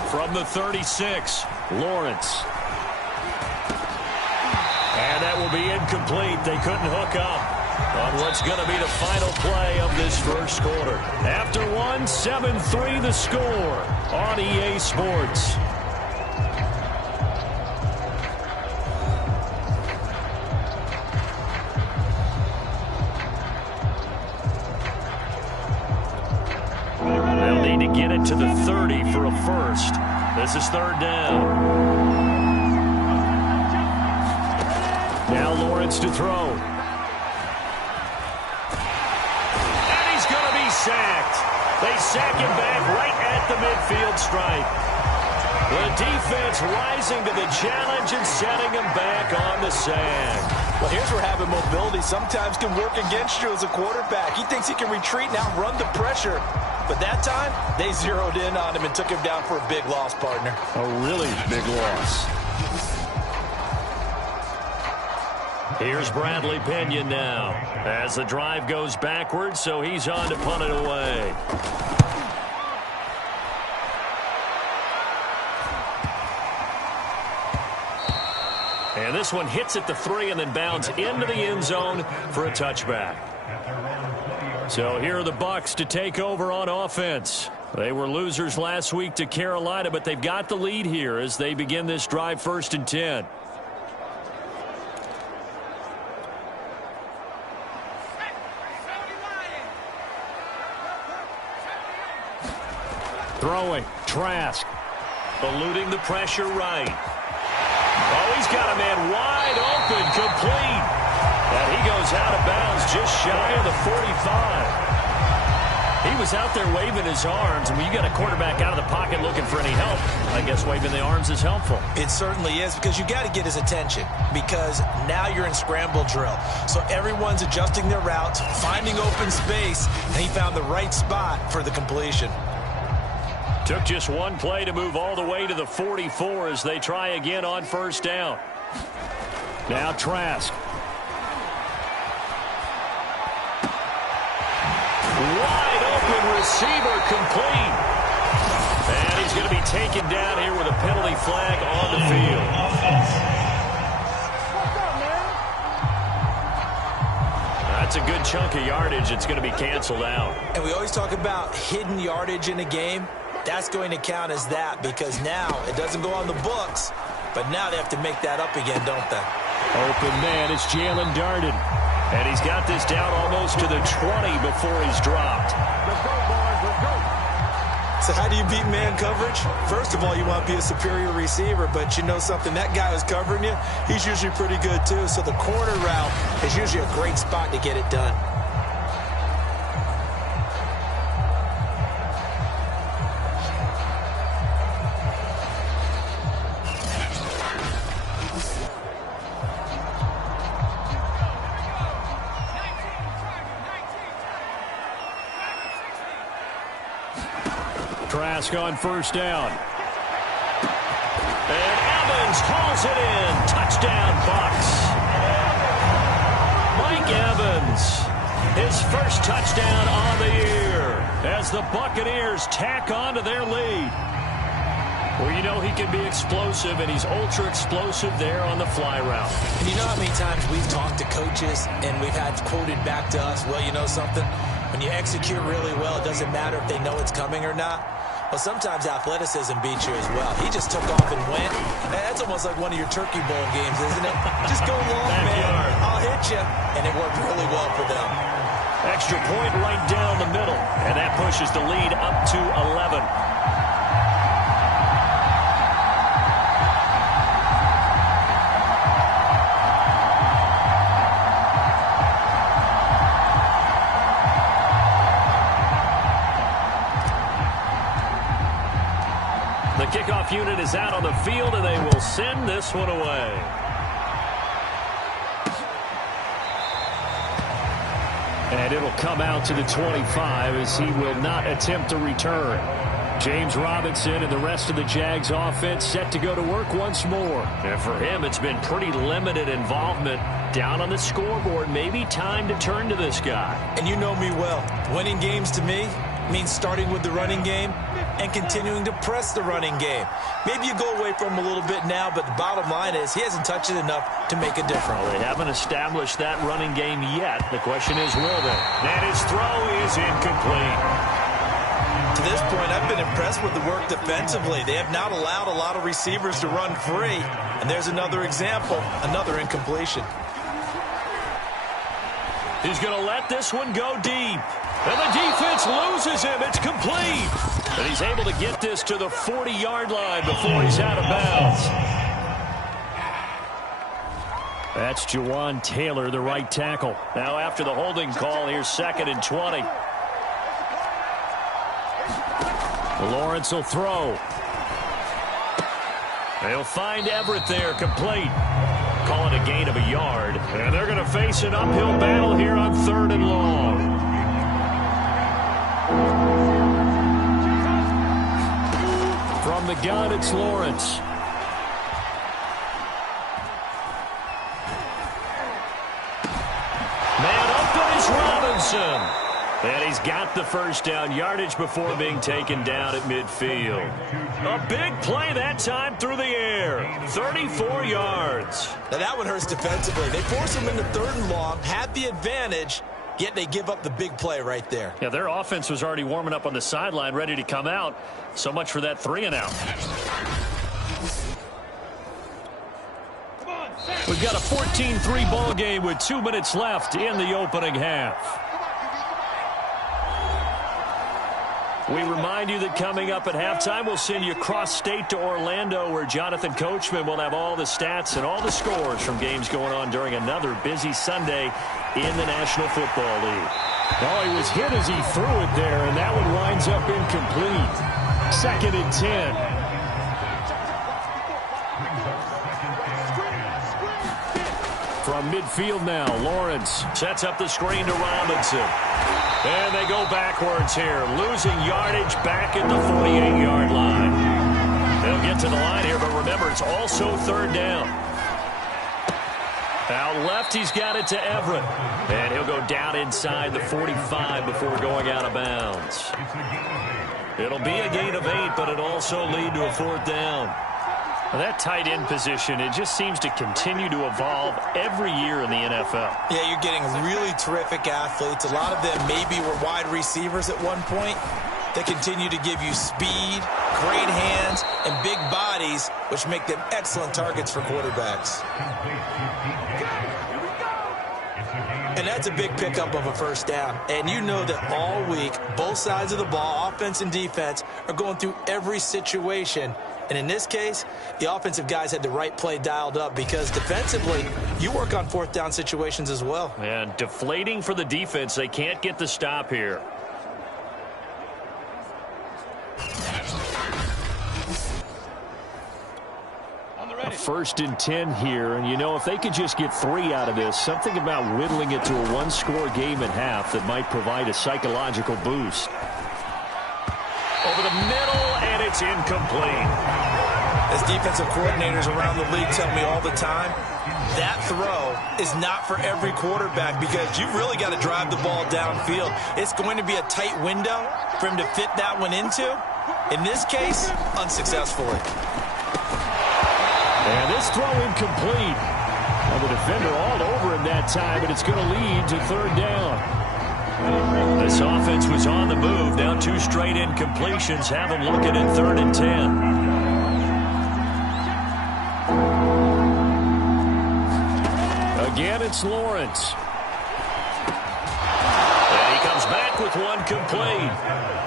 From the 36, Lawrence. And that will be incomplete. They couldn't hook up on what's going to be the final play of this first quarter. After one, 7-3 the score on EA Sports. They'll need to get it to the 30 for a first. This is 3rd down. Now Lawrence to throw. And he's going to be sacked. They sack him back right at the midfield stripe. The defense rising to the challenge and setting him back on the sag. Well, here's where having mobility sometimes can work against you as a quarterback. He thinks he can retreat now, run the pressure. But that time, they zeroed in on him and took him down for a big loss, partner. A really big loss. Here's Bradley Pinion now as the drive goes backwards, so he's on to punt it away. And this one hits at the 3 and then bounds into the end zone for a touchback. So here are the Bucs to take over on offense. They were losers last week to Carolina, but they've got the lead here as they begin this drive 1st and 10. Throwing, Trask. Eluding the pressure right. Oh, he's got a man wide open, complete. And he goes out of bounds just shy of the 45. He was out there waving his arms, and when you got a quarterback out of the pocket looking for any help, I guess waving the arms is helpful. It certainly is, because you got to get his attention, because now you're in scramble drill. So everyone's adjusting their routes, finding open space, and he found the right spot for the completion. Took just one play to move all the way to the 44 as they try again on first down. Now Trask. Wide open receiver, complete. And he's going to be taken down here with a penalty flag on the field. That's a good chunk of yardage. It's going to be canceled out. And we always talk about hidden yardage in a game. That's going to count as that, because now it doesn't go on the books, but now they have to make that up again, don't they? Open man, it's Jalen Darden. And he's got this down almost to the 20 before he's dropped. Let's go, boys. Let's go. So how do you beat man coverage? First of all, you want to be a superior receiver, but you know something, that guy who's covering you, he's usually pretty good too. So the corner route is usually a great spot to get it done. Trask on first down. And Evans hauls it in. Touchdown, Bucs. Mike Evans, his first touchdown on the year as the Buccaneers tack on to their lead. Well, you know he can be explosive, and he's ultra explosive there on the fly route. And you know how many times we've talked to coaches and we've had quoted back to us, well, you know something? When you execute really well, it doesn't matter if they know it's coming or not. Well, sometimes athleticism beats you as well. He just took off and went. That's almost like one of your Turkey Bowl games, isn't it? Just go long, man. I'll hit you. And it worked really well for them. Extra point right down the middle. And that pushes the lead up to 11. The kickoff unit is out on the field, and they will send this one away. And it'll come out to the 25 as he will not attempt to return. James Robinson and the rest of the Jags offense set to go to work once more. And for him, it's been pretty limited involvement down on the scoreboard. Maybe time to turn to this guy. And you know me well. Winning games to me means starting with the running game and continuing to press the running game. Maybe you go away from him a little bit now, but the bottom line is he hasn't touched it enough to make a difference. Well, they haven't established that running game yet. The question is, will they? And his throw is incomplete. To this point, I've been impressed with the work defensively. They have not allowed a lot of receivers to run free. And there's another example, another incompletion. He's going to let this one go deep. And the defense loses him. It's complete. And he's able to get this to the 40-yard line before he's out of bounds. That's Jawan Taylor, the right tackle. Now after the holding call, here's 2nd and 20. Lawrence will throw. They'll find Everett there, complete. Call it a gain of a yard. And they're going to face an uphill battle here on 3rd and long. From the gun, it's Lawrence. Man open is Robinson. And he's got the first down, yardage before being taken down at midfield. A big play that time through the air. 34 yards. Now that one hurts defensively. They force him into 3rd and long, had the advantage, yet they give up the big play right there. Yeah, their offense was already warming up on the sideline, ready to come out. So much for that 3-and-out. We've got a 14-3 ball game with 2 minutes left in the opening half. We remind you that coming up at halftime, we'll send you cross-state to Orlando, where Jonathan Coachman will have all the stats and all the scores from games going on during another busy Sunday in the National Football League. Oh, he was hit as he threw it there, and that one winds up incomplete. 2nd and 10. From midfield now, Lawrence Sets up the screen to Robinson. And they go backwards here, losing yardage back at the 48-yard line. They'll get to the line here, but remember, it's also 3rd down. Out left, he's got it to Everett. And he'll go down inside the 45 before going out of bounds. It'll be a gain of 8, but it'll also lead to a 4th down. Well, that tight end position, it just seems to continue to evolve every year in the NFL. Yeah, you're getting really terrific athletes. A lot of them maybe were wide receivers at one point. They continue to give you speed, great hands, and big bodies, which make them excellent targets for quarterbacks. And that's a big pickup of a 1st down. And you know that all week, both sides of the ball, offense and defense, are going through every situation. And in this case, the offensive guys had the right play dialed up because defensively, you work on 4th down situations as well. And deflating for the defense. They can't get the stop here. A 1st and 10 here, and you know, if they could just get 3 out of this, something about whittling it to a 1-score game at half that might provide a psychological boost. Over the middle, and it's incomplete. As defensive coordinators around the league tell me all the time, that throw is not for every quarterback because you've really got to drive the ball downfield. It's going to be a tight window for him to fit that one into. In this case, unsuccessfully. And this throw incomplete. And the defender all over him that time, but it's going to lead to 3rd down. This offense was on the move. Now 2 straight incompletions have them looking at 3rd and 10. Again, it's Lawrence. And he comes back with one complete.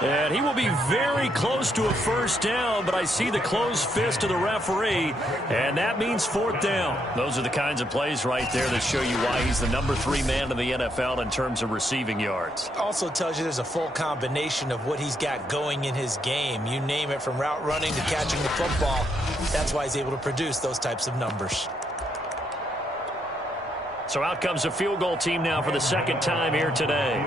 And he will be very close to a 1st down, but I see the closed fist of the referee, and that means 4th down. Those are the kinds of plays right there that show you why he's the number 3 man in the NFL in terms of receiving yards. Also tells you there's a full combination of what he's got going in his game. You name it, from route running to catching the football. That's why he's able to produce those types of numbers. So out comes a field goal team now for the 2nd time here today.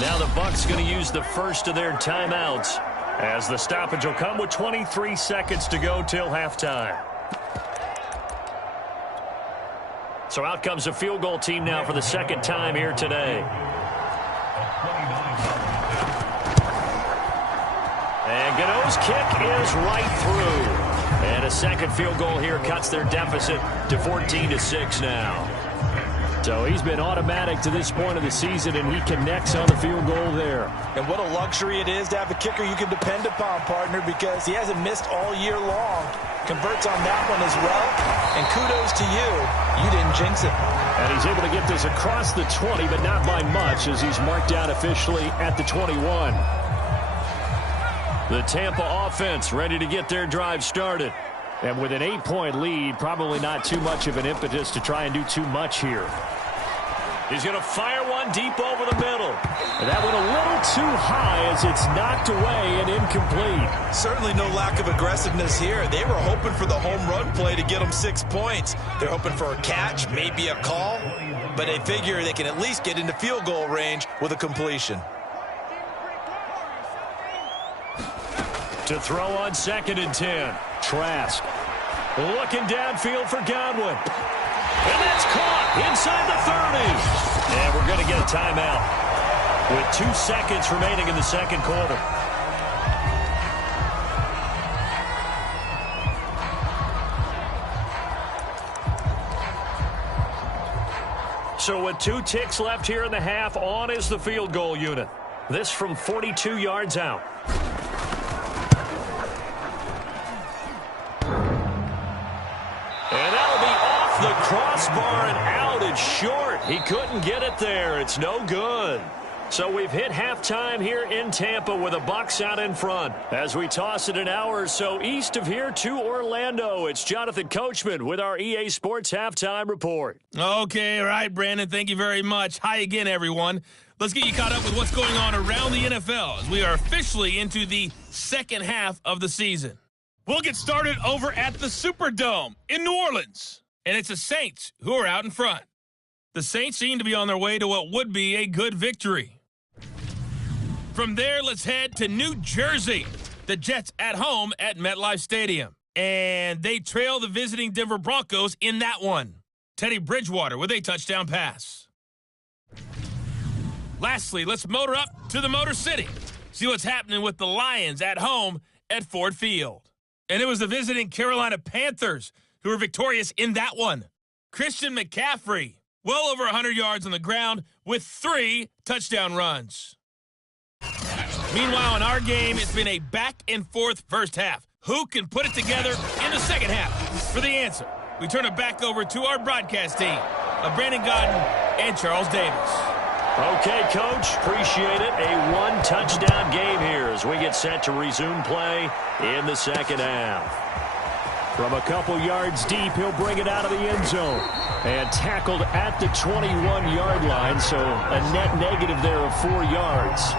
Now the Bucs going to use the 1st of their timeouts as the stoppage will come with 23 seconds to go till halftime. So out comes a field goal team now for the 2nd time here today. And Gano's kick is right through. And a 2nd field goal here cuts their deficit to 14-6 now. So he's been automatic to this point of the season, and he connects on the field goal there. And what a luxury it is to have a kicker you can depend upon, partner, because he hasn't missed all year long. Converts on that one as well. And kudos to you. You didn't jinx it. And he's able to get this across the 20, but not by much, as he's marked down officially at the 21. The Tampa offense ready to get their drive started. And with an 8-point lead, probably not too much of an impetus to try and do too much here. He's going to fire one deep over the middle. And that went a little too high as it's knocked away and incomplete. Certainly no lack of aggressiveness here. They were hoping for the home run play to get them 6 points. They're hoping for a catch, maybe a call, but they figure they can at least get into field goal range with a completion. To throw on 2nd and 10. Trask. Looking downfield for Godwin. And that's caught inside the 30. And we're going to get a timeout with 2 seconds remaining in the 2nd quarter. So with 2 ticks left here in the half, on is the field goal unit. This from 42 yards out. The crossbar and out. It's short. He couldn't get it there. It's no good. So we've hit halftime here in Tampa with the Bucs out in front. As we toss it an hour or so east of here to Orlando, it's Jonathan Coachman with our EA Sports Halftime Report. Okay, all right, Brandon, thank you very much. Hi again, everyone. Let's get you caught up with what's going on around the NFL as we are officially into the second half of the season. We'll get started over at the Superdome in New Orleans, and it's the Saints who are out in front. The Saints seem to be on their way to what would be a good victory. From there, let's head to New Jersey. The Jets at home at MetLife Stadium. And they trail the visiting Denver Broncos in that one. Teddy Bridgewater with a touchdown pass. Lastly, let's motor up to the Motor City. See what's happening with the Lions at home at Ford Field. And it was the visiting Carolina Panthers who were victorious in that one. Christian McCaffrey, well over 100 yards on the ground with 3 touchdown runs. Meanwhile, in our game, it's been a back-and-forth first half. Who can put it together in the second half? For the answer, we turn it back over to our broadcast team of Brandon Godden and Charles Davis. Okay, Coach, appreciate it. A one-touchdown game here as we get set to resume play in the second half. From a couple yards deep, he'll bring it out of the end zone. And tackled at the 21-yard line, so a net negative there of 4 yards.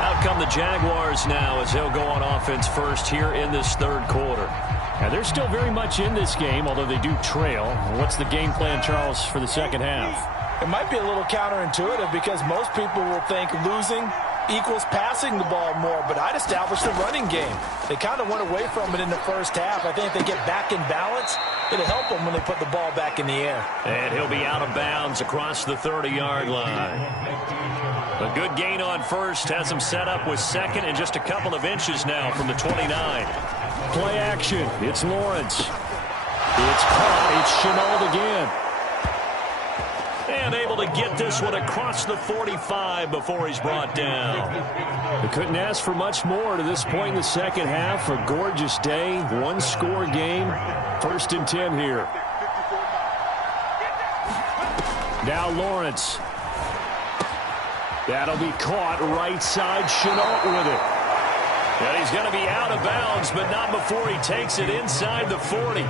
Out come the Jaguars now as they'll go on offense first here in this third quarter. Now, they're still very much in this game, although they do trail. What's the game plan, Charles, for the second half? It might be a little counterintuitive because most people will think losing equals passing the ball more, but I'd establish the running game. They kind of went away from it in the first half. I think if they get back in balance, it'll help them when they put the ball back in the air. And he'll be out of bounds across the 30-yard line. A good gain on first has him set up with second and just a couple of inches now from the 29. Play action. It's Lawrence. It's caught. It's Shenault again. And able to get this one across the 45 before he's brought down. They couldn't ask for much more to this point in the second half. A gorgeous day, one-score game. 1st and 10 here. Now Lawrence. That'll be caught right side. Shenault with it. And he's going to be out of bounds, but not before he takes it inside the 40.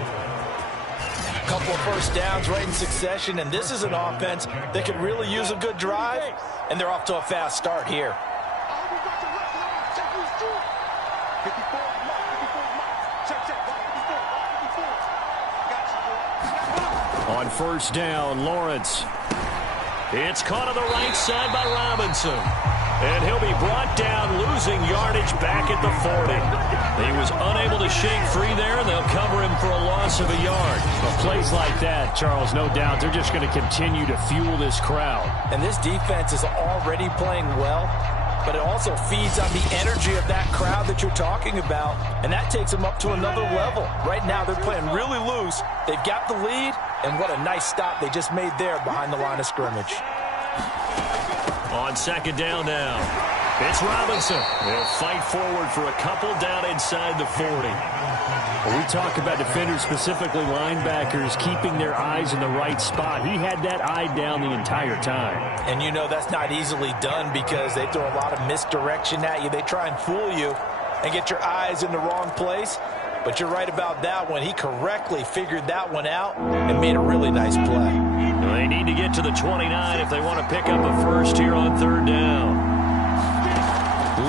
Couple of first downs right in succession, and this is an offense that could really use a good drive, and they're off to a fast start here. On first down, Lawrence. It's caught on the right side by Robinson. And he'll be brought down, losing yardage back at the 40. He was unable to shake free there, and they'll cover him for a loss of a yard. But plays like that, Charles, no doubt, they're just going to continue to fuel this crowd. And this defense is already playing well, but it also feeds on the energy of that crowd that you're talking about, and that takes them up to another level. Right now, they're playing really loose. They've got the lead, and what a nice stop they just made there behind the line of scrimmage. On second down now, it's Robinson. They'll fight forward for a couple down inside the 40. When we talk about defenders, specifically linebackers, keeping their eyes in the right spot. He had that eye down the entire time. And you know that's not easily done because they throw a lot of misdirection at you. They try and fool you and get your eyes in the wrong place. But you're right about that one. He correctly figured that one out and made a really nice play. They need to get to the 29 if they want to pick up a first here on third down.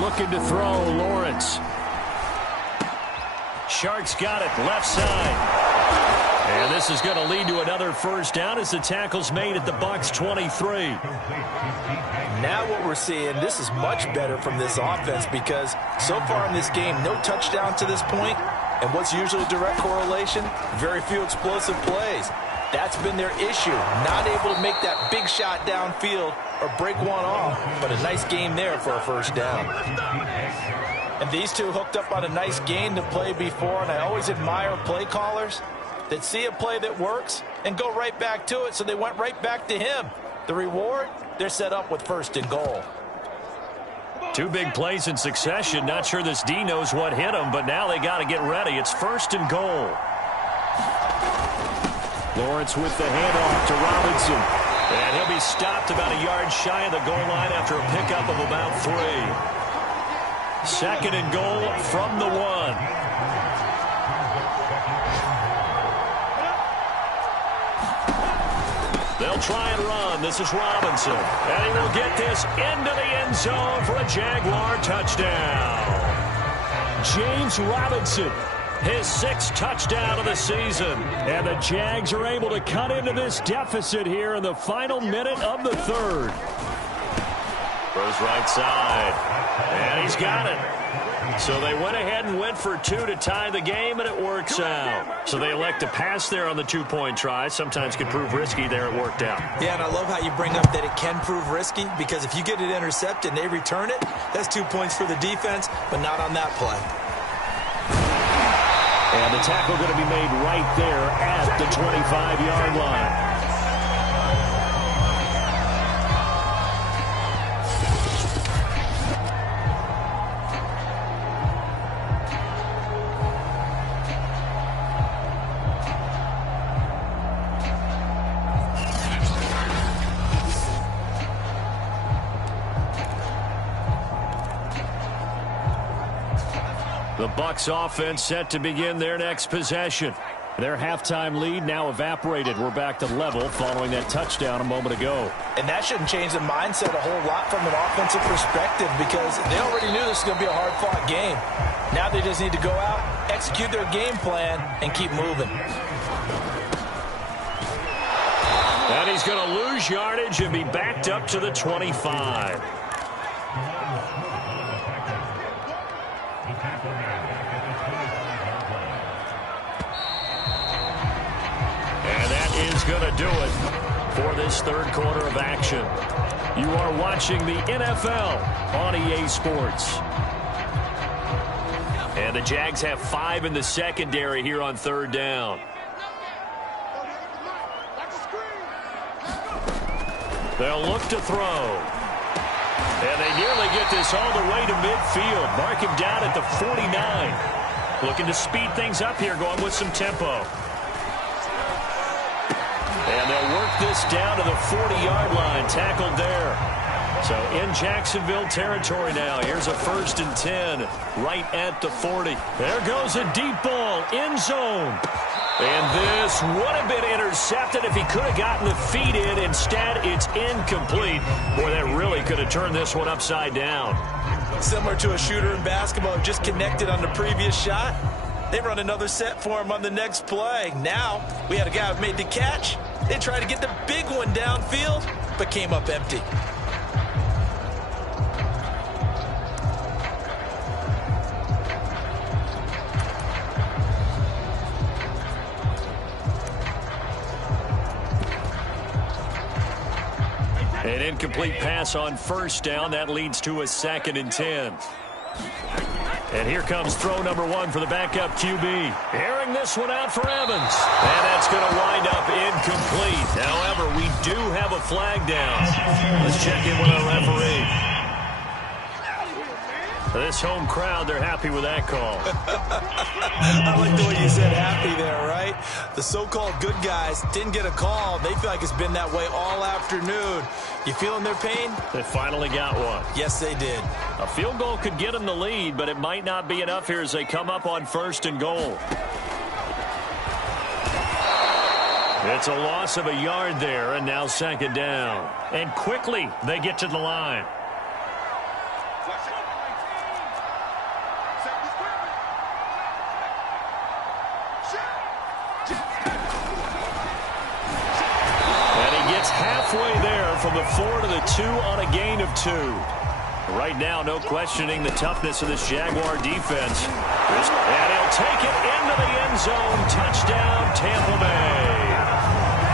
Looking to throw, Lawrence. Sharks got it, left side. And this is going to lead to another first down as the tackle's made at the Bucs 23. Now what we're seeing, this is much better from this offense because so far in this game, no touchdown to this point. And what's usually a direct correlation? Very few explosive plays. That's been their issue. Not able to make that big shot downfield or break one off. But a nice game there for a first down. And these two hooked up on a nice game to play before. And I always admire play callers that see a play that works and go right back to it. So they went right back to him. The reward, they're set up with 1st and goal. 2 big plays in succession. Not sure this D knows what hit him, but now they got to get ready. It's 1st and goal. Lawrence with the handoff to Robinson. And he'll be stopped about a yard shy of the goal line after a pickup of about 3. 2nd and goal from the 1. They'll try and run. This is Robinson. And he will get this into the end zone for a Jaguar touchdown. James Robinson, his 6th touchdown of the season. And the Jags are able to cut into this deficit here in the final minute of the 3rd. Throws right side. And he's got it. So they went ahead and went for 2 to tie the game, and it works out. So they elect to pass there on the 2-point try. Sometimes could prove risky. There it worked out. Yeah, and I love how you bring up that it can prove risky, because if you get it intercepted and they return it, that's 2 points for the defense, but not on that play. And the tackle going to be made right there at the 25-yard line. The Bucs offense set to begin their next possession. Their halftime lead now evaporated. We're back to level following that touchdown a moment ago. And that shouldn't change the mindset a whole lot from an offensive perspective, because they already knew this was going to be a hard-fought game. Now they just need to go out, execute their game plan, and keep moving. And he's going to lose yardage and be backed up to the 25. Is going to do it for this 3rd quarter of action. You are watching the NFL on EA Sports. And the Jags have 5 in the secondary here on 3rd down. They'll look to throw. And they nearly get this all the way to midfield. Mark him down at the 49. Looking to speed things up here, going with some tempo. And they'll work this down to the 40-yard line, tackled there. So in Jacksonville territory now. Here's a 1st and 10 right at the 40. There goes a deep ball, end zone. And this would have been intercepted if he could have gotten the feet in. Instead, it's incomplete. Boy, that really could have turned this one upside down. Similar to a shooter in basketball who just connected on the previous shot. They run another set for him on the next play. Now, we had a guy who made the catch. They tried to get the big one downfield, but came up empty. An incomplete pass on 1st down. That leads to a 2nd and 10. And here comes throw number 1 for the backup QB. Airing this one out for Evans. And that's going to wind up incomplete. However, we do have a flag down. Let's check in with our referee. This home crowd, they're happy with that call. I like the way you said happy there, right? The so-called good guys didn't get a call. They feel like it's been that way all afternoon. You feeling their pain? They finally got one. Yes, they did. A field goal could get them the lead, but it might not be enough here as they come up on 1st and goal. It's a loss of a yard there, and now 2nd down. And quickly, they get to the line. Halfway there from the 4 to the 2 on a gain of 2. Right now, no questioning the toughness of this Jaguar defense. And he'll take it into the end zone. Touchdown, Tampa Bay.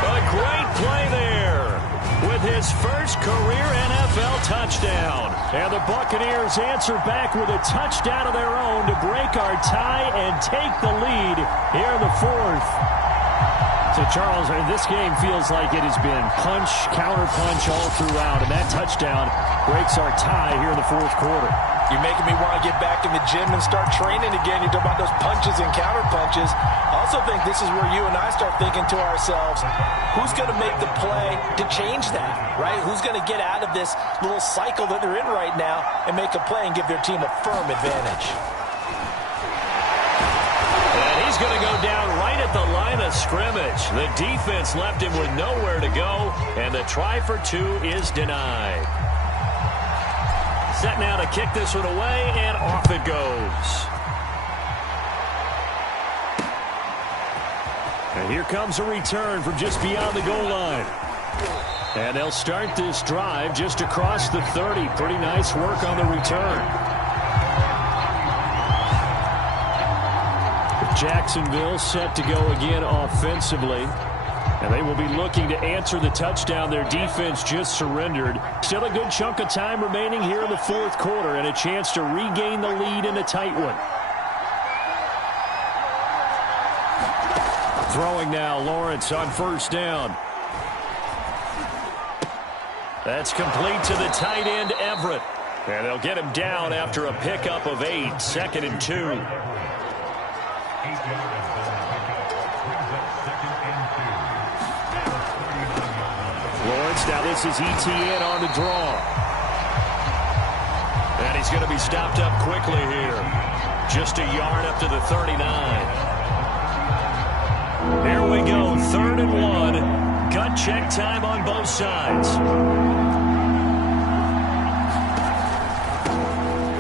A great play there with his first career NFL touchdown. And the Buccaneers answer back with a touchdown of their own to break our tie and take the lead here in the 4th. So, Charles, this game feels like it has been punch, counter punch all throughout, and that touchdown breaks our tie here in the 4th quarter. You're making me want to get back in the gym and start training again. You're talking about those punches and counter punches. I also think this is where you and I start thinking to ourselves, who's going to make the play to change that, right? Who's going to get out of this little cycle that they're in right now and make a play and give their team a firm advantage? And he's going to go down right at the line of scrimmage. The defense left him with nowhere to go, and the try for two is denied. Set now to kick this one away, and off it goes. And here comes a return from just beyond the goal line. And they'll start this drive just across the 30. Pretty nice work on the return. Jacksonville set to go again offensively. And they will be looking to answer the touchdown their defense just surrendered. Still a good chunk of time remaining here in the fourth quarter and a chance to regain the lead in a tight one. Throwing now, Lawrence on first down. That's complete to the tight end, Everett. And they'll get him down after a pickup of 8, 2nd and 2. Lawrence, now this is ETN on the draw. And he's going to be stopped up quickly here. Just a yard up to the 39. Here we go, 3rd and 1. Gut check time on both sides.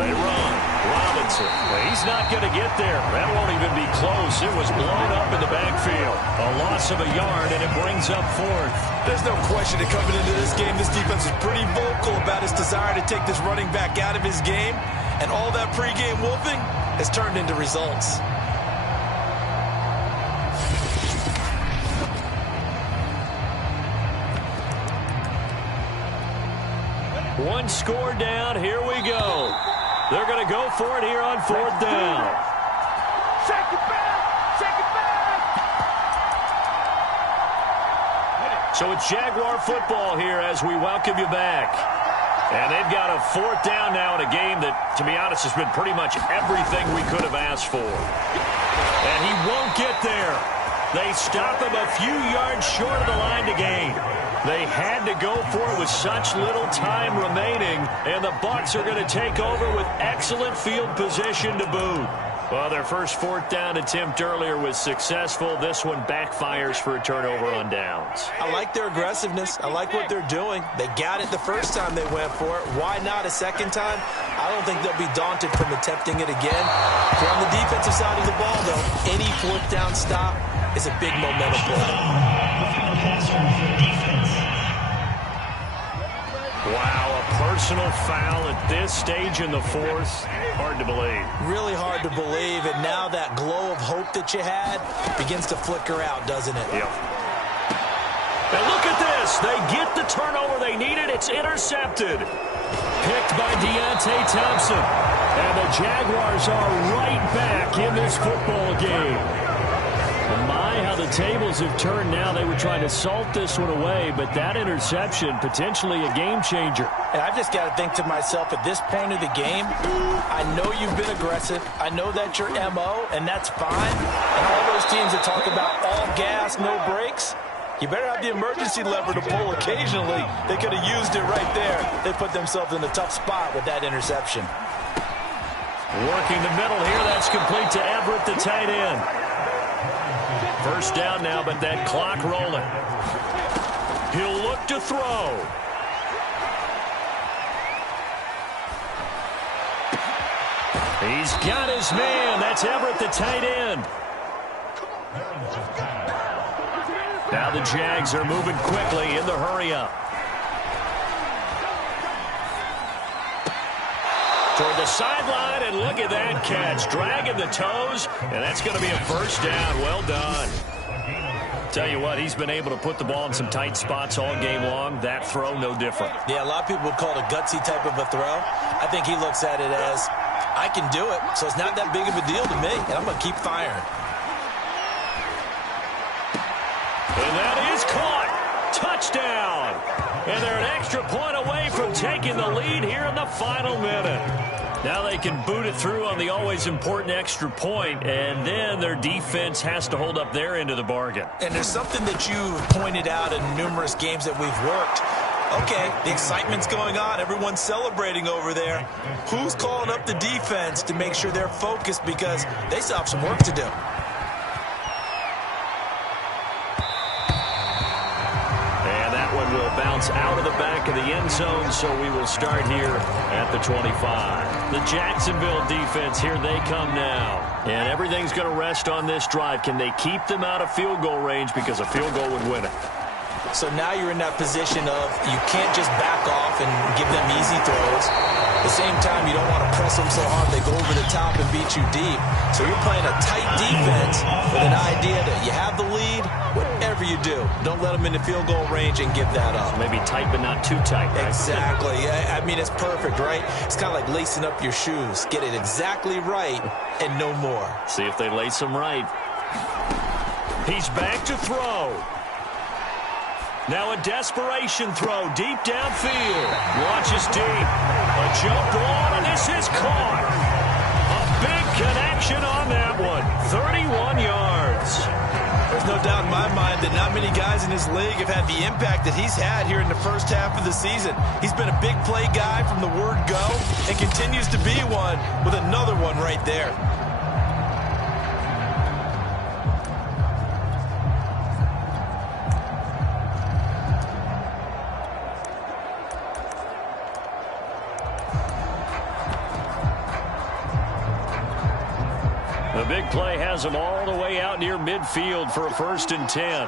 They run. Robinson. He's not going to get there. That won't even be close. It was blown up in the backfield. A loss of a yard, and it brings up 4th. There's no question that coming into this game, this defense is pretty vocal about its desire to take this running back out of his game. And all that pregame wolfing has turned into results. One score down. Here we go. They're going to go for it here on 4th down. Shake it back! Shake it back! So it's Jaguar football here as we welcome you back. And they've got a 4th down now in a game that, to be honest, has been pretty much everything we could have asked for. And he won't get there. They stop him a few yards short of the line to gain. They had to go for it with such little time remaining, and the Bucs are going to take over with excellent field position to boot. Well, their first 4th down attempt earlier was successful. This one backfires for a turnover on downs. I like their aggressiveness. I like what they're doing. They got it the first time they went for it. Why not a second time? I don't think they'll be daunted from attempting it again. For on the defensive side of the ball, though, any 4th down stop is a big momentum play. Wow, a personal foul at this stage in the 4th. Hard to believe. Really hard to believe, and now that glow of hope that you had begins to flicker out, doesn't it? Yep. And look at this. They get the turnover they needed. It's intercepted. Picked by Deontay Thompson. And the Jaguars are right back in this football game. My, how the tables have turned now. They were trying to salt this one away, but that interception, potentially a game changer. And I've just got to think to myself, at this point of the game, I know you've been aggressive. I know that's your MO, and that's fine. And all those teams that talk about all gas, no brakes, you better have the emergency lever to pull occasionally. They could have used it right there. They put themselves in a tough spot with that interception. Working the middle here. That's complete to Everett, the tight end. First down now, but that clock rolling. He'll look to throw. He's got his man. That's Everett, the tight end. Now the Jags are moving quickly in the hurry-up. Toward the sideline, and look at that catch. Dragging the toes, and that's going to be a first down. Well done. Tell you what, he's been able to put the ball in some tight spots all game long. That throw, no different. Yeah, a lot of people would call it a gutsy type of a throw. I think he looks at it as, I can do it, so it's not that big of a deal to me, and I'm going to keep firing. And that is caught. Touchdown. And they're an extra point away from taking the lead here in the final minute. Now they can boot it through on the always important extra point, and then their defense has to hold up their end of the bargain. And there's something that you've pointed out in numerous games that we've worked. Okay, the excitement's going on. Everyone's celebrating over there. Who's calling up the defense to make sure they're focused because they still have some work to do? One will bounce out of the back of the end zone, so we will start here at the 25. The Jacksonville defense, here they come now. And everything's going to rest on this drive. Can they keep them out of field goal range, because a field goal would win it? So now you're in that position of you can't just back off and give them easy throws. At the same time, you don't want to press them so hard they go over the top and beat you deep. So you're playing a tight defense with an idea that you have the lead. Whatever you do, don't let them in the field goal range and give that up. Maybe tight but not too tight, right? Exactly. I mean, it's perfect, right? It's kind of like lacing up your shoes. Get it exactly right and no more. See if they lace them right. He's back to throw. Now a desperation throw deep downfield. Launches deep. A jump ball, and this is caught. A big connection on that one. 31 yards. There's no doubt in my mind that not many guys in this league have had the impact that he's had here in the first half of the season. He's been a big play guy from the word go and continues to be one with another one right there. The big play has him all the way out near midfield for a 1st and 10.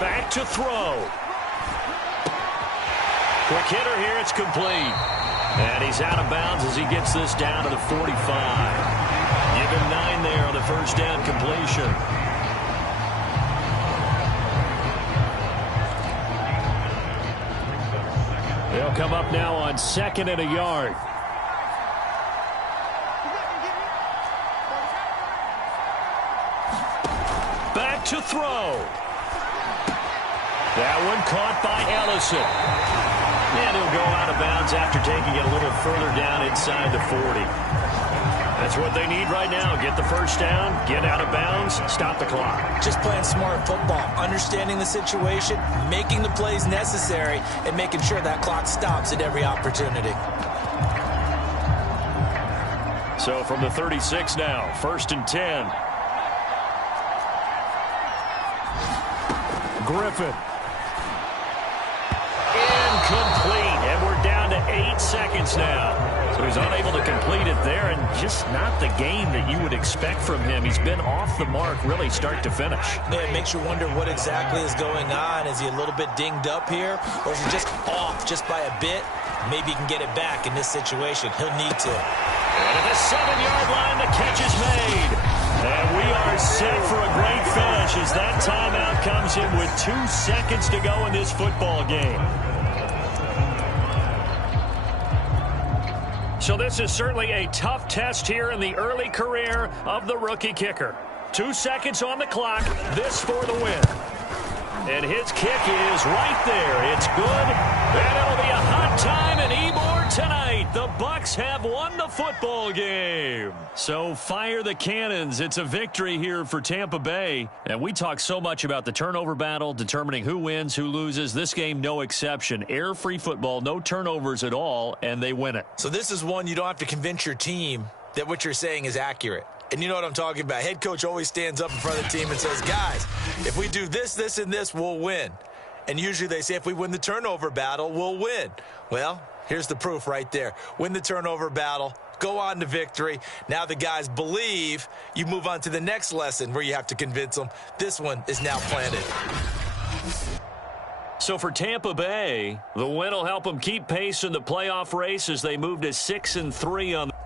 Back to throw. Quick hitter here, it's complete. And he's out of bounds as he gets this down to the 45. Give him 9 there on the 1st down completion. They'll come up now on 2nd and a yard. Back to throw. That one caught by Ellison. And he'll go out of bounds after taking it a little further down inside the 40. That's what they need right now. Get the 1st down, get out of bounds, stop the clock. Just playing smart football, understanding the situation, making the plays necessary, and making sure that clock stops at every opportunity. So from the 36 now, 1st and 10. Griffin. Incomplete, and we're down to 8 seconds now. So he's unable to complete it there, and just not the game that you would expect from him. He's been off the mark really start to finish. Yeah, it makes you wonder what exactly is going on. Is he a little bit dinged up here, or is he just off just by a bit? Maybe he can get it back in this situation. He'll need to. And at the 7-yard line, the catch is made. And we are set for a great finish as that timeout comes in with 2 seconds to go in this football game. So this is certainly a tough test here in the early career of the rookie kicker. 2 seconds on the clock, this for the win. And his kick is right there. It's good, and it'll be a hot time in Ybor tonight. The Bucs have won the football game. So fire the cannons. It's a victory here for Tampa Bay. And we talk so much about the turnover battle, determining who wins, who loses. This game, no exception. Air-free football, no turnovers at all, and they win it. So this is one you don't have to convince your team that what you're saying is accurate. And you know what I'm talking about. Head coach always stands up in front of the team and says, guys, if we do this, this, and this, we'll win. And usually they say if we win the turnover battle, we'll win. Well, here's the proof right there. Win the turnover battle, go on to victory. Now the guys believe. You move on to the next lesson where you have to convince them. This one is now planted. So for Tampa Bay, the win will help them keep pace in the playoff race as they move to 6-3 on the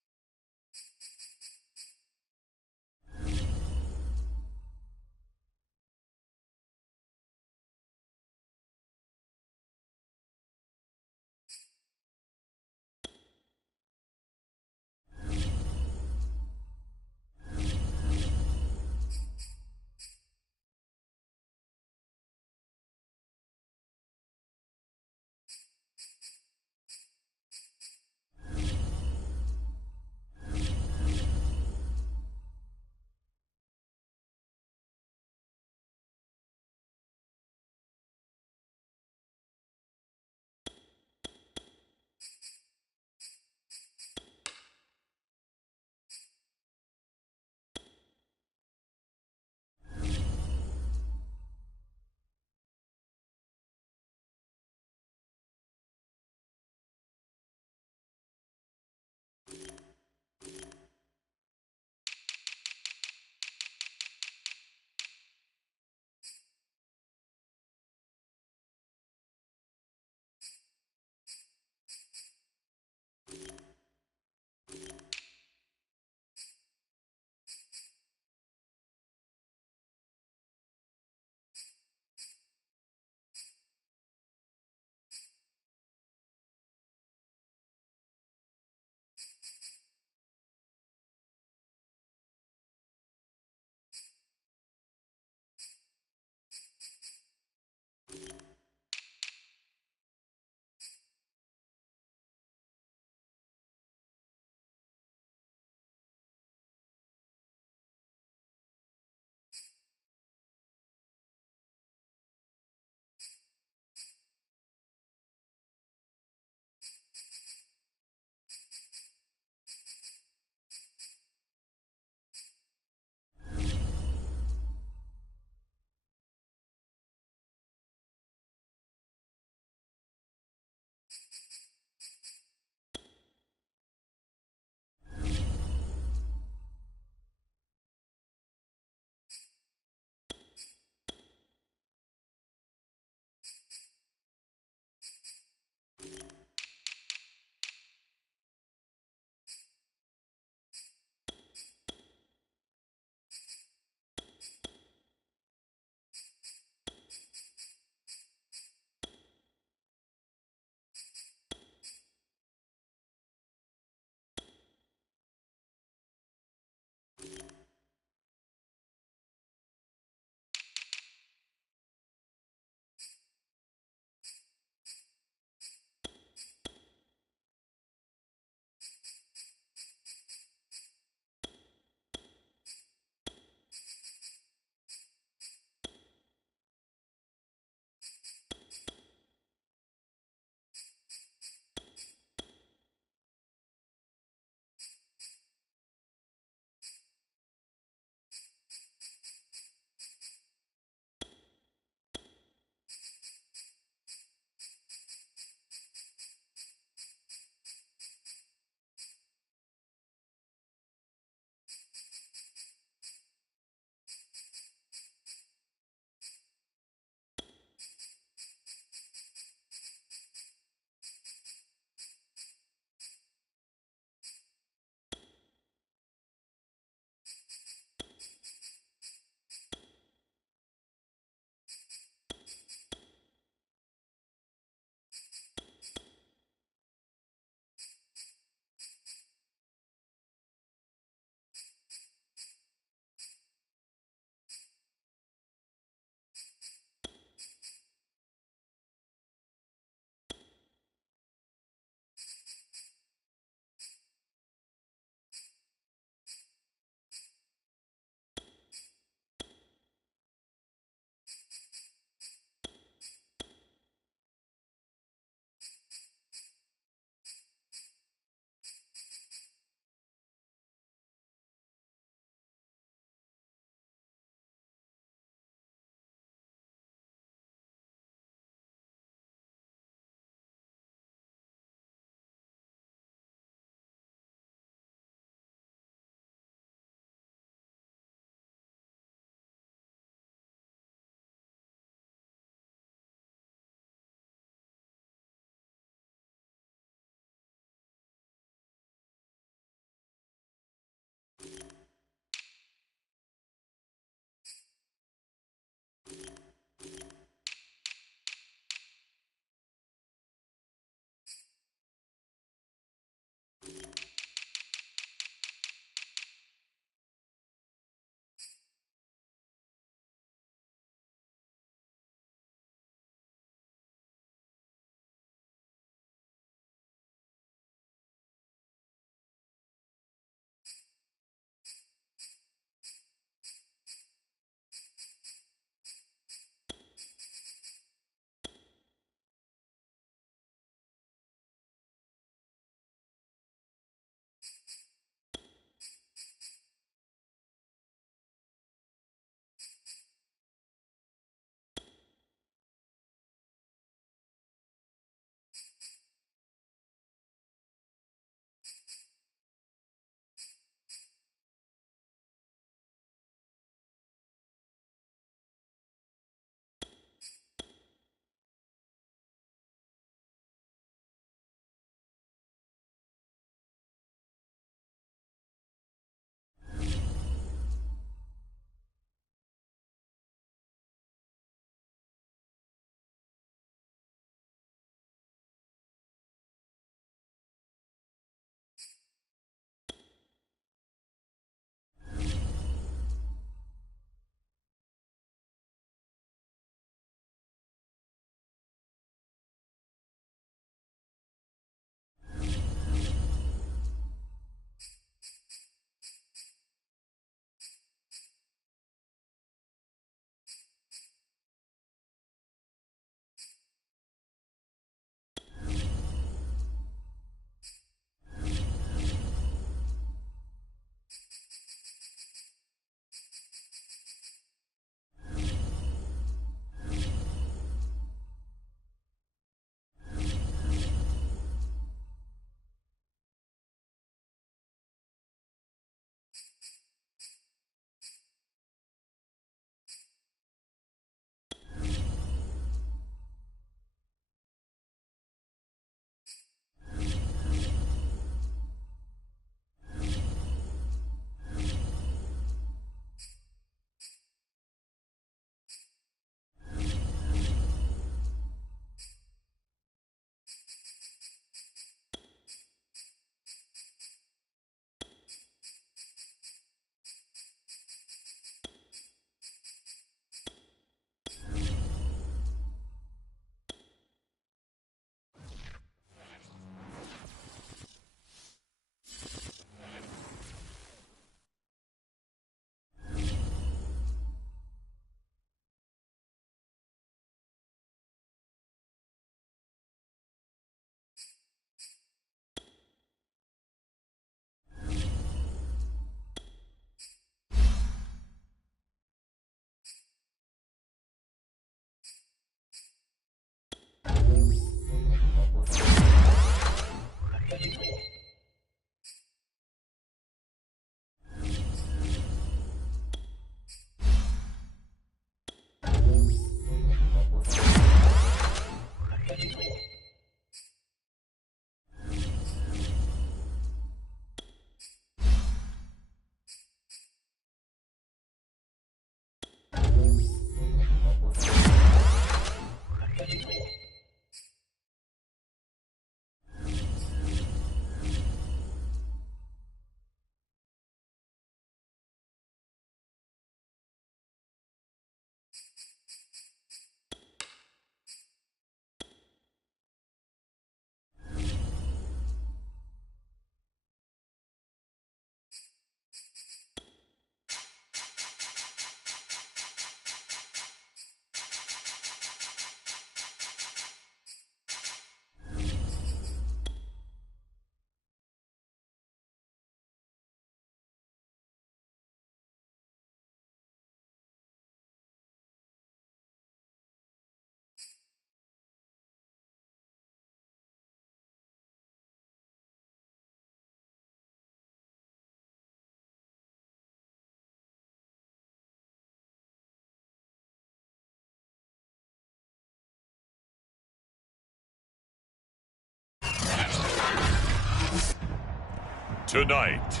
Tonight,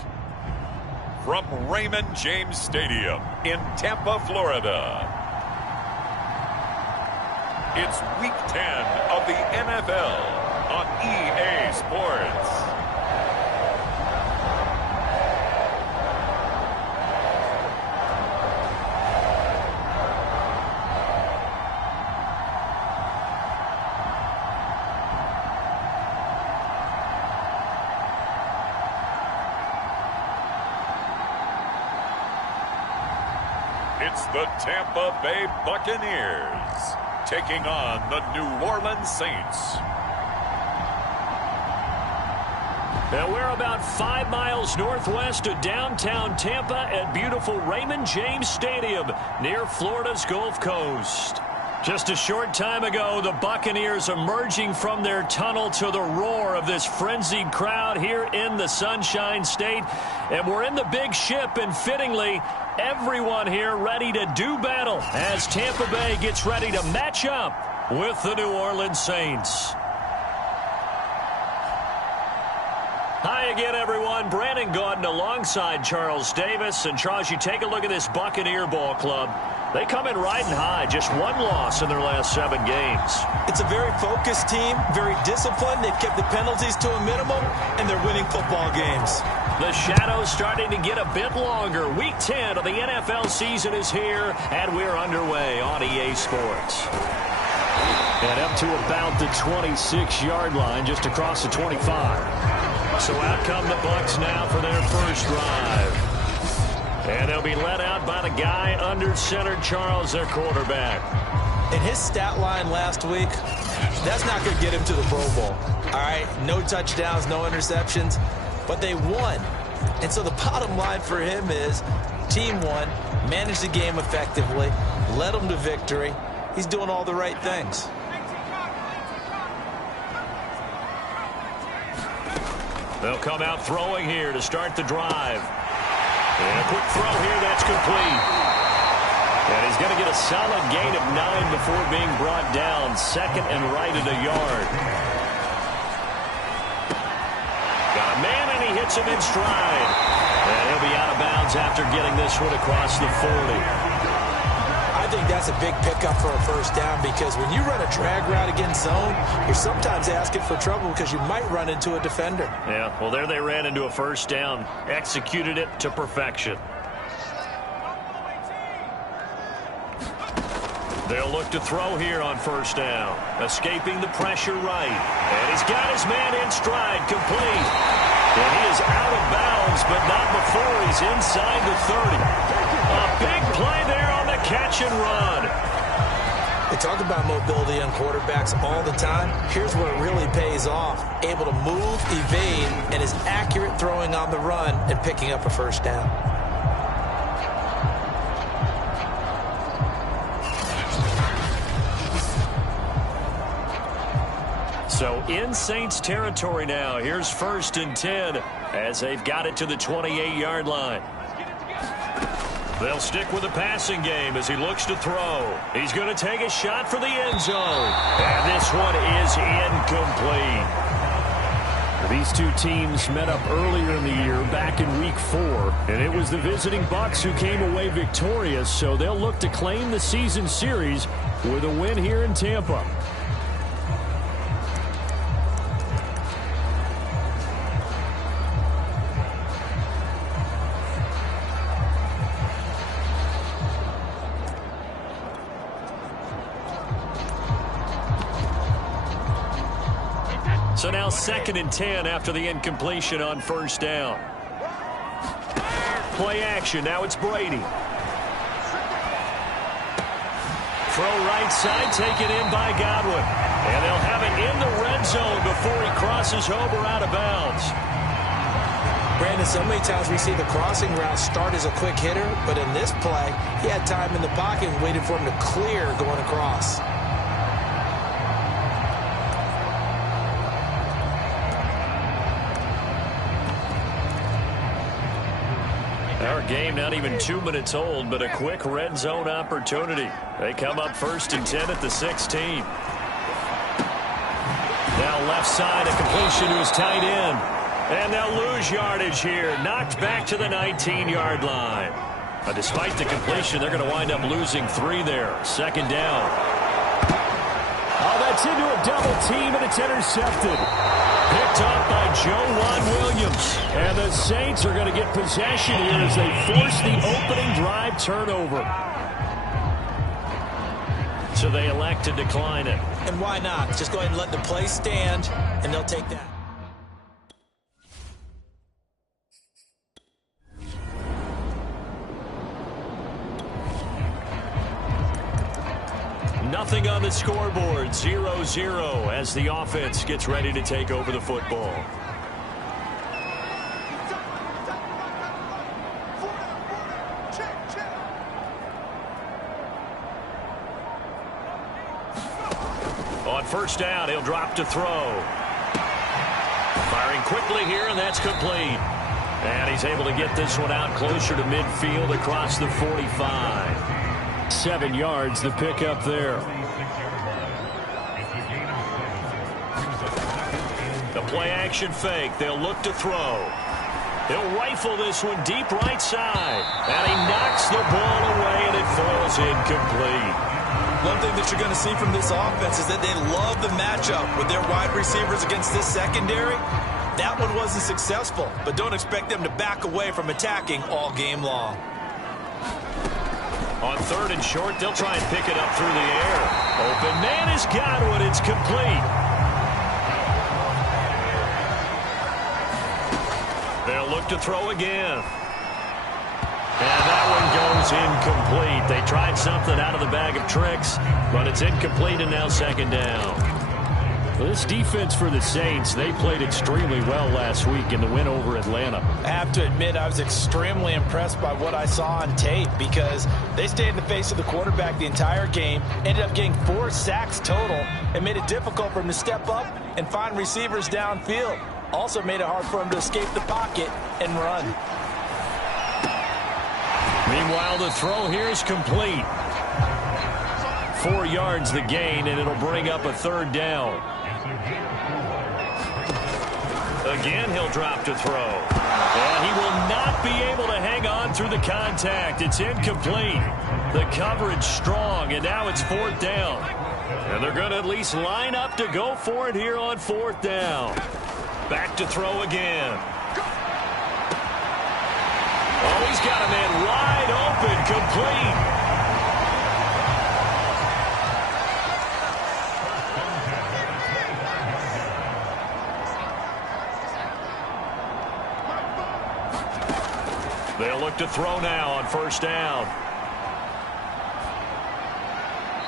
from Raymond James Stadium in Tampa, Florida, it's Week 10 of the NFL on EA Sports. It's the Tampa Bay Buccaneers taking on the New Orleans Saints. Now we're about 5 miles northwest of downtown Tampa at beautiful Raymond James Stadium near Florida's Gulf Coast. Just a short time ago, the Buccaneers emerging from their tunnel to the roar of this frenzied crowd here in the Sunshine State. And we're in the big ship, and fittingly, everyone here ready to do battle as Tampa Bay gets ready to match up with the New Orleans Saints. Hi again, everyone. Brandon Gaudin alongside Charles Davis. And Charles, you take a look at this Buccaneer ball club. They come in riding high, just one loss in their last 7 games. It's a very focused team, very disciplined. They've kept the penalties to a minimum, and they're winning football games. The shadow's starting to get a bit longer. Week 10 of the NFL season is here, and we're underway on EA Sports. And up to about the 26-yard line, just across the 25. So out come the Bucs now for their first drive. And they'll be led out by the guy under center, Charles, their quarterback. In his stat line last week, that's not going to get him to the Pro Bowl. All right, no touchdowns, no interceptions, but they won. And so the bottom line for him is team won, managed the game effectively, led them to victory. He's doing all the right things. They'll come out throwing here to start the drive. And a quick throw here, that's complete. And he's going to get a solid gain of 9 before being brought down. Second and right at a yard. Got a man, and he hits him in stride. And he'll be out of bounds after getting this one across the 40. I think that's a big pickup for a first down, because when you run a drag route against zone, you're sometimes asking for trouble because you might run into a defender. Yeah, well, there they ran into a first down, executed it to perfection. They'll look to throw here on first down, escaping the pressure right. And he's got his man in stride, complete. And he is out of bounds, but not before he's inside the 30. A big play there on the catch and run. They talk about mobility on quarterbacks all the time. Here's where it really pays off. Able to move, evade, and is accurate throwing on the run and picking up a first down. So in Saints territory now. Here's 1st and 10 as they've got it to the 28-yard line. They'll stick with the passing game as he looks to throw. He's going to take a shot for the end zone. And this one is incomplete. These two teams met up earlier in the year, back in Week 4. And it was the visiting Bucs who came away victorious. So they'll look to claim the season series with a win here in Tampa. So now 2nd and 10 after the incompletion on first down. Play action. Now it's Brady. Throw right side, taken in by Godwin. And they'll have it in the red zone before he crosses over out of bounds. Brandon, so many times we see the crossing route start as a quick hitter, but in this play, he had time in the pocket and waited for him to clear going across. Our game not even 2 minutes old, but a quick red zone opportunity. They come up 1st and 10 at the 16. Now left side, a completion to his tight end. And they'll lose yardage here. Knocked back to the 19-yard line. But despite the completion, they're going to wind up losing 3 there. Second down. Oh, that's into a double team, and it's intercepted. Picked up by Joe Williams. And the Saints are going to get possession here as they force the opening drive turnover. So they elect to decline it. And why not? Just go ahead and let the play stand, and they'll take that. Nothing on the scoreboard, 0-0 as the offense gets ready to take over the football. On first down, he'll drop to throw. Firing quickly here, and that's complete. And he's able to get this one out closer to midfield across the 45. 7 yards, the pickup there. The play-action fake. They'll look to throw. He'll rifle this one deep right side. And he knocks the ball away, and it falls incomplete. One thing that you're going to see from this offense is that they love the matchup with their wide receivers against this secondary. That one wasn't successful, but don't expect them to back away from attacking all game long. On third and short, they'll try and pick it up through the air. Open man has got one. It's complete. They'll look to throw again. And that one goes incomplete. They tried something out of the bag of tricks, but it's incomplete, and now second down. Well, this defense for the Saints, they played extremely well last week in the win over Atlanta. I have to admit, I was extremely impressed by what I saw on tape because they stayed in the face of the quarterback the entire game, ended up getting 4 sacks total, and made it difficult for him to step up and find receivers downfield. Also made it hard for him to escape the pocket and run. Meanwhile, the throw here is complete. 4 yards the gain, and it'll bring up a third down. Again, he'll drop to throw. And he will not be able to hang on through the contact. It's incomplete. The coverage strong, and now it's 4th down. And they're going to at least line up to go for it here on 4th down. Back to throw again. Oh, he's got a man wide open, complete. They'll look to throw now on first down.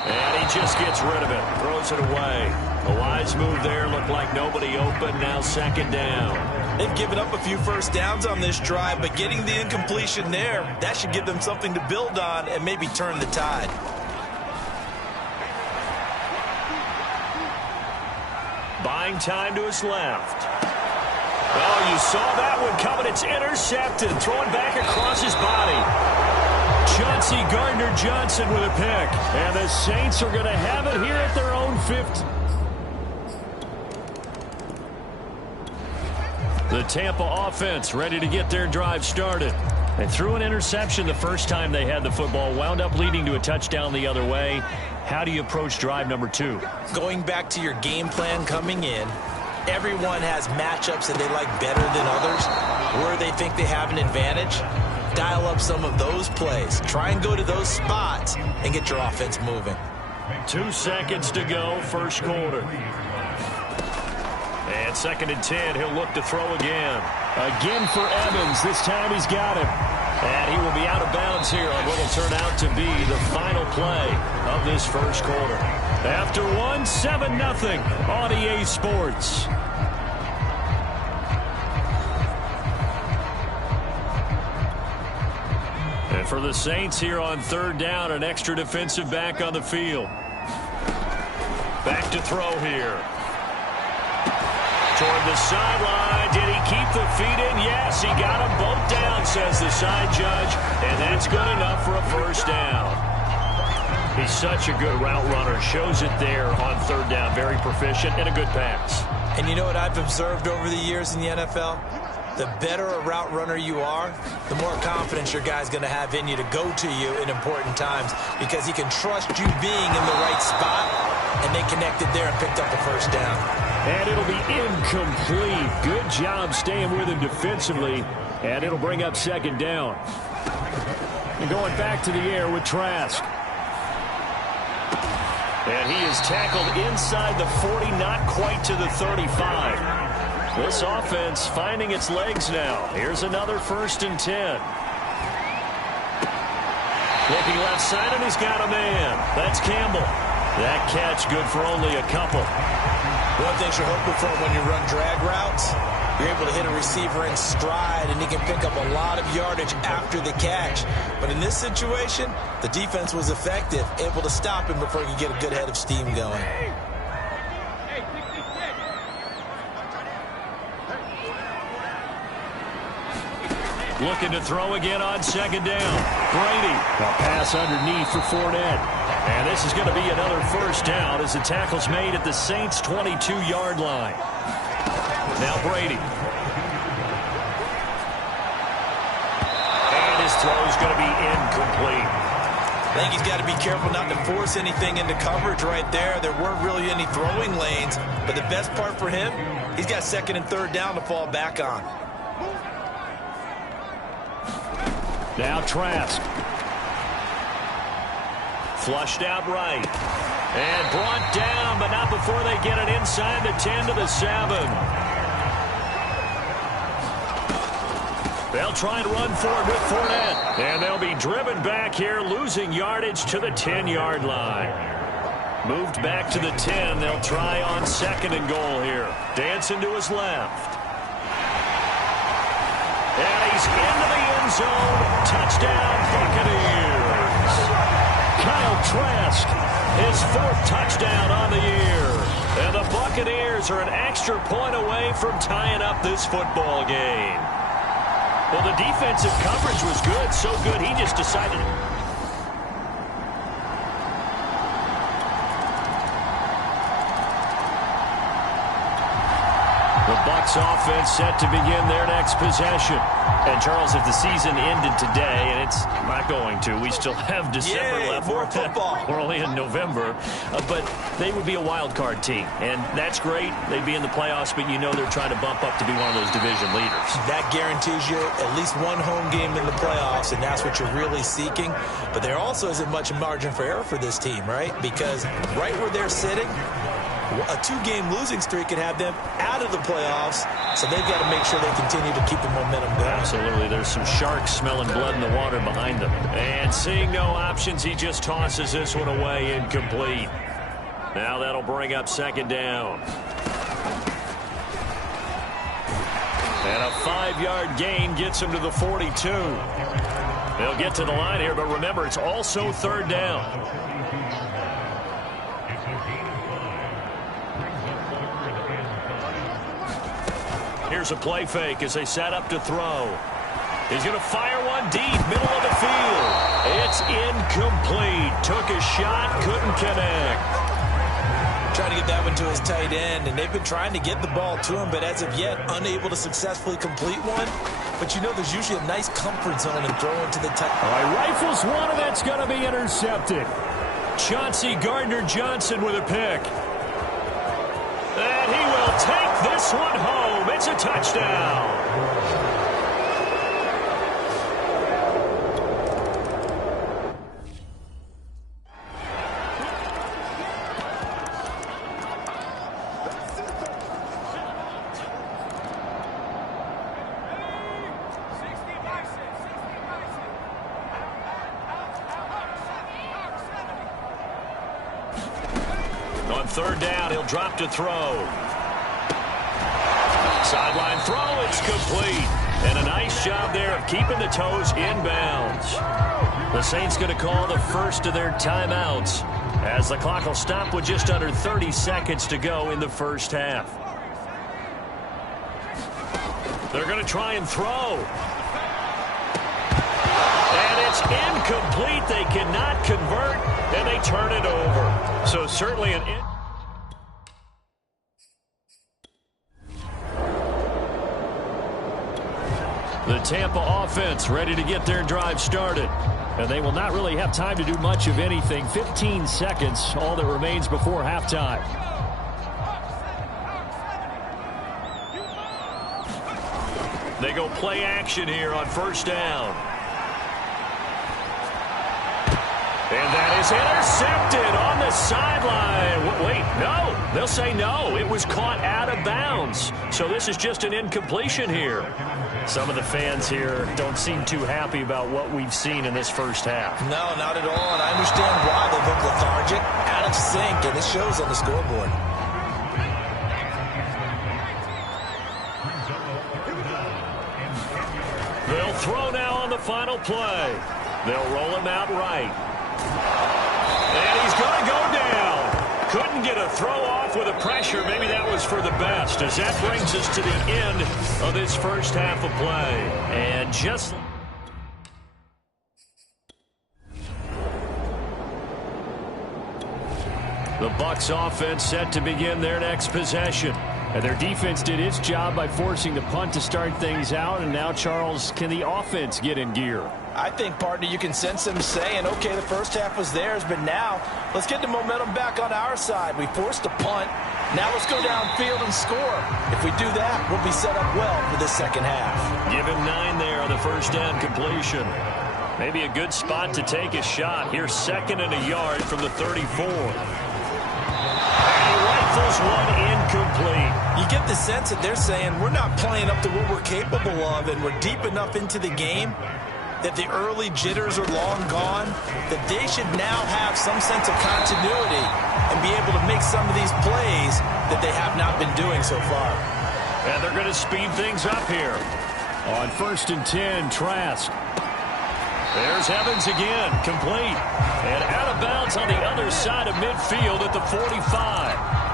And he just gets rid of it. Throws it away. A wise move there. Looked like nobody open. Now second down. They've given up a few first downs on this drive, but getting the incompletion there, that should give them something to build on and maybe turn the tide. Buying time to his left. Oh, you saw that one coming. It's intercepted. Throwing back across his body. Chauncey Gardner-Johnson with a pick. And the Saints are going to have it here at their own 50. The Tampa offense ready to get their drive started. They threw an interception the first time they had the football, wound up leading to a touchdown the other way. How do you approach drive number 2? Going back to your game plan coming in, everyone has matchups that they like better than others, where they think they have an advantage. Dial up some of those plays. Try and go to those spots and get your offense moving. 2 seconds to go, first quarter. And 2nd and 10, he'll look to throw again. Again for Evans. This time he's got him. And he will be out of bounds here on what will turn out to be the final play of this first quarter. After 7-0 on EA Sports. And for the Saints here on 3rd down, an extra defensive back on the field. Back to throw here. Toward the sideline. Did he keep the feet in? Yes, he got them both down, says the side judge. And that's good enough for a first down. He's such a good route runner. Shows it there on 3rd down. Very proficient and a good pass. And you know what I've observed over the years in the NFL? The better a route runner you are, the more confidence your guy's going to have in you to go to you in important times because he can trust you being in the right spot, and they connected there and picked up the first down. And it'll be incomplete. Good job staying with him defensively, and it'll bring up second down. And going back to the air with Trask. And he is tackled inside the 40, not quite to the 35. This offense finding its legs now. Here's another 1st and 10. Looking left side, and he's got a man. That's Campbell. That catch good for only a couple. One of the things you're hoping for when you run drag routes, you're able to hit a receiver in stride, and he can pick up a lot of yardage after the catch. But in this situation, the defense was effective, able to stop him before he could get a good head of steam going. Looking to throw again on second down. Brady. A pass underneath for Fournette. And this is going to be another first down as the tackle's made at the Saints' 22-yard line. Now Brady. And his throw's going to be incomplete. I think he's got to be careful not to force anything into coverage right there. There weren't really any throwing lanes, but the best part for him, he's got 2nd and 3rd down to fall back on. Now Trask. Flushed out right. And brought down, but not before they get it inside the 10 to the 7. They'll try and run forward with Fournette. And they'll be driven back here, losing yardage to the 10-yard line. Moved back to the 10. They'll try on 2nd and goal here. Dancing to his left. And he's into the end zone. Touchdown, Buccaneers. Kyle Trask, his 4th touchdown on the year. And the Buccaneers are an extra point away from tying up this football game. Well, the defensive coverage was good, so good he just decided. The Bucs offense set to begin their next possession. And, Charles, if the season ended today, and it's not going to, we still have December left. More football. We're only in November. But they would be a wild card team. And that's great. They'd be in the playoffs, but you know they're trying to bump up to be one of those division leaders. That Guarantees you at least one home game in the playoffs, and that's what you're really seeking. But there also isn't much margin for error for this team, right? Because right where they're sitting, a 2-game losing streak could have them out of the playoffs, so they've got to make sure they continue to keep the momentum going. Absolutely. There's some sharks smelling blood in the water behind them. And seeing no options, he just tosses this one away incomplete. Now that'll bring up 2nd down. And a 5-yard gain gets him to the 42. They'll get to the line here, but remember, it's also 3rd down. Here's a play fake as they set up to throw. He's going to fire one deep, middle of the field. It's incomplete. Took a shot, couldn't connect. Trying to get that one to his tight end, and they've been trying to get the ball to him, but as of yet, unable to successfully complete one. But you know there's usually a nice comfort zone in throwing to the tight end. All right, rifles one, and that's going to be intercepted. Chauncey Gardner-Johnson with a pick. And he will take this one home. It's a touchdown. On 3rd down, he'll drop to throw. Sideline throw, it's complete. And a nice job there of keeping the toes inbounds. The Saints going to call the first of their timeouts as the clock will stop with just under 30 seconds to go in the first half. They're going to try and throw. And it's incomplete. They cannot convert, and they turn it over. So certainly an The Tampa offense ready to get their drive started. And they will not really have time to do much of anything. 15 seconds, all that remains before halftime. They go play action here on first down. And that is intercepted on the sideline. Wait, no. They'll say no. It was caught out of bounds. So this is just an incompletion here. Some of the fans here don't seem too happy about what we've seen in this first half. No, not at all, and I understand why they look lethargic, out of sync, and it shows on the scoreboard. They'll throw now on the final play. They'll roll him out right. And he's going to go down. Couldn't get a throw off with the pressure. Maybe that was for the best, as that brings us to the end of this first half of play. And just... the Bucs offense set to begin their next possession. And their defense did its job by forcing the punt to start things out. And now, Charles, can the offense get in gear? I think, partner, you can sense them saying, okay, the first half was theirs, but now let's get the momentum back on our side. We forced a punt. Now let's go downfield and score. If we do that, we'll be set up well for the second half. Give him 9 there on the first down completion. Maybe a good spot to take a shot. Here's 2nd and a yard from the 34. Rifles one incomplete. You get the sense that they're saying we're not playing up to what we're capable of, and we're deep enough into the game that the early jitters are long gone, that they should now have some sense of continuity and be able to make some of these plays that they have not been doing so far. And they're going to speed things up here. On 1st and 10, Trask. There's Evans again, complete. And out of bounds on the other side of midfield at the 45.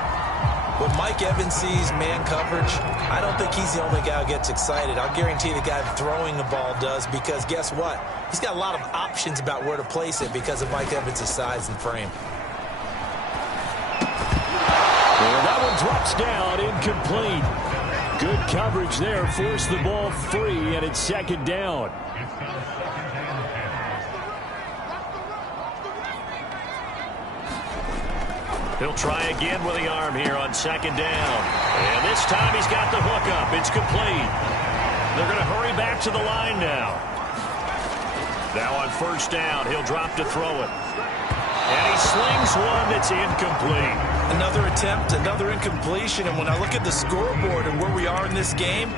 When Mike Evans sees man coverage, I don't think he's the only guy who gets excited. I'll guarantee the guy throwing the ball does, because guess what? He's got a lot of options about where to place it because of Mike Evans' size and frame. Well, that one drops down, incomplete. Good coverage there, forced the ball free, and it's 2nd down. He'll try again with the arm here on 2nd down. And this time he's got the hook up. It's complete. They're going to hurry back to the line now. Now on 1st down, he'll drop to throw it. And he slings one that's incomplete. Another attempt, another incompletion. And when I look at the scoreboard and where we are in this game,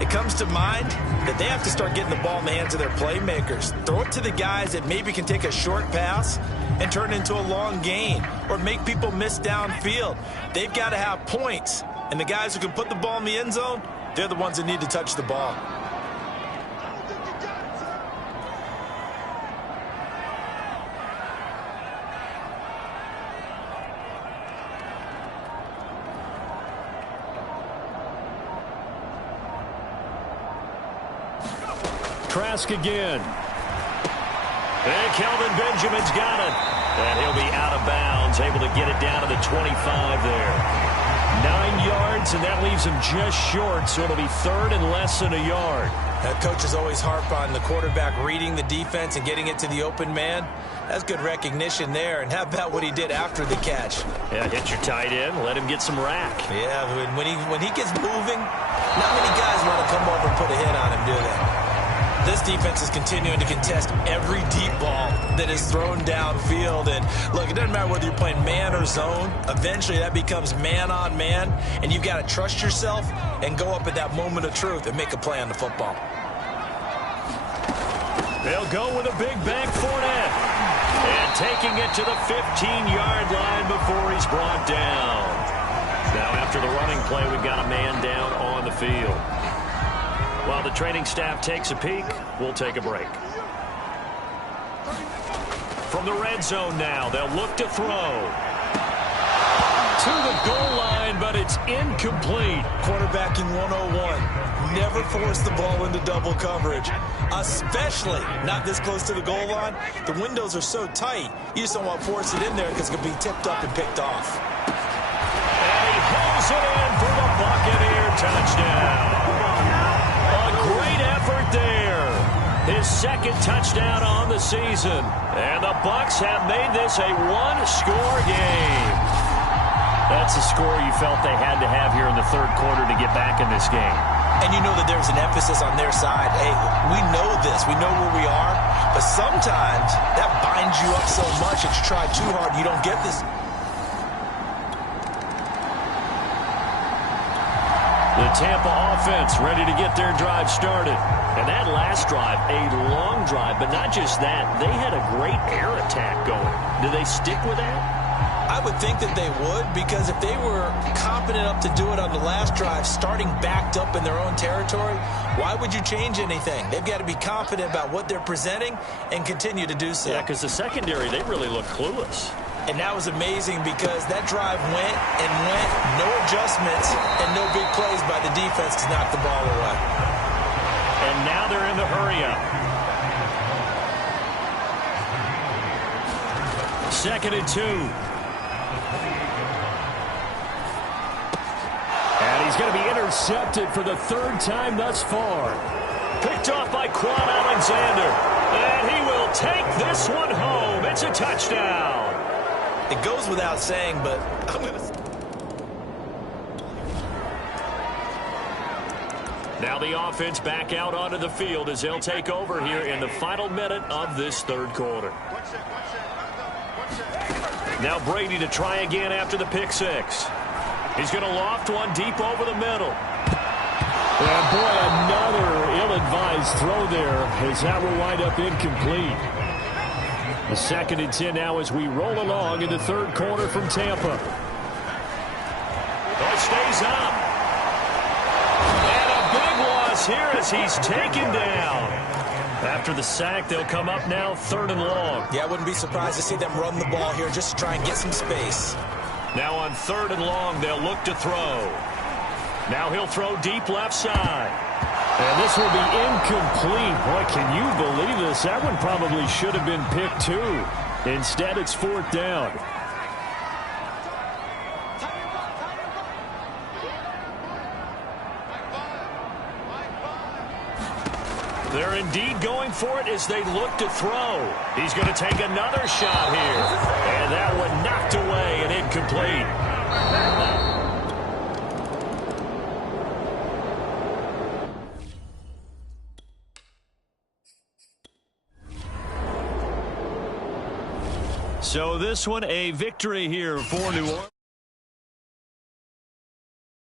it comes to mind that they have to start getting the ball in the hands of their playmakers. Throw it to the guys that maybe can take a short pass and turn it into a long gain or make people miss downfield. They've got to have points. And the guys who can put the ball in the end zone, they're the ones that need to touch the ball. Trask again. And Kelvin Benjamin's got it. And he'll be out of bounds, able to get it down to the 25 there. 9 yards, and that leaves him just short, so it'll be 3rd and less than a yard. Coaches always harp on the quarterback reading the defense and getting it to the open man. That's good recognition there. And how about what he did after the catch? Yeah, hit your tight end, let him get some rack. Yeah, when he gets moving, not many guys want to come over and put a hit on him, do they? This defense is continuing to contest every deep ball that is thrown downfield. And look, it doesn't matter whether you're playing man or zone. Eventually, that becomes man on man. And you've got to trust yourself and go up at that moment of truth and make a play on the football. They'll go with a big bank Fournette. And taking it to the 15-yard line before he's brought down. Now, after the running play, we've got a man down on the field. While the training staff takes a peek, we'll take a break. From the red zone now, they'll look to throw. To the goal line, but it's incomplete. Quarterbacking 101. Never force the ball into double coverage, especially not this close to the goal line. The windows are so tight, you just don't want to force it in there because it could be tipped up and picked off. And he pulls it in for the Buccaneer touchdown. A Great effort there. His second touchdown on the season. And the Bucs have made this a one-score game. That's a score you felt they had to have here in the third quarter to get back in this game. And you know that there's an emphasis on their side. Hey, we know this. We know where we are. But sometimes that binds you up so much that you try too hard, you don't get this. The Tampa offense ready to get their drive started. And that last drive, a long drive, but not just that. They had a great air attack going. Do they stick with that? I would think that they would, because if they were confident enough to do it on the last drive, starting backed up in their own territory, why would you change anything? They've got to be confident about what they're presenting and continue to do so. Yeah, because the secondary, they really look clueless. And that was amazing because that drive went and went, no adjustments and no big plays by the defense to knock the ball away. And now they're in the hurry-up. Second and 2. And he's going to be intercepted for the third time thus far. Picked off by Quan Alexander. And he will take this one home. It's a touchdown. It goes without saying, but I'm going to... Now the offense back out onto the field as they'll take over here in the final minute of this third quarter. Now Brady to try again after the pick six. He's going to loft one deep over the middle. And boy, another ill-advised throw there as that will wind up incomplete. The second and 10 now as we roll along in the third quarter from Tampa. It stays up. And a big loss here as he's taken down. After the sack, they'll come up now third and long. Yeah, I wouldn't be surprised to see them run the ball here just to try and get some space. Now on third and long, they'll look to throw. Now he'll throw deep left side. And this will be incomplete. Boy, can you believe this? That one probably should have been picked too. Instead, it's fourth down. They're indeed going for it as they look to throw. He's going to take another shot here. And that one knocked away and incomplete. So this one a victory here for New Orleans.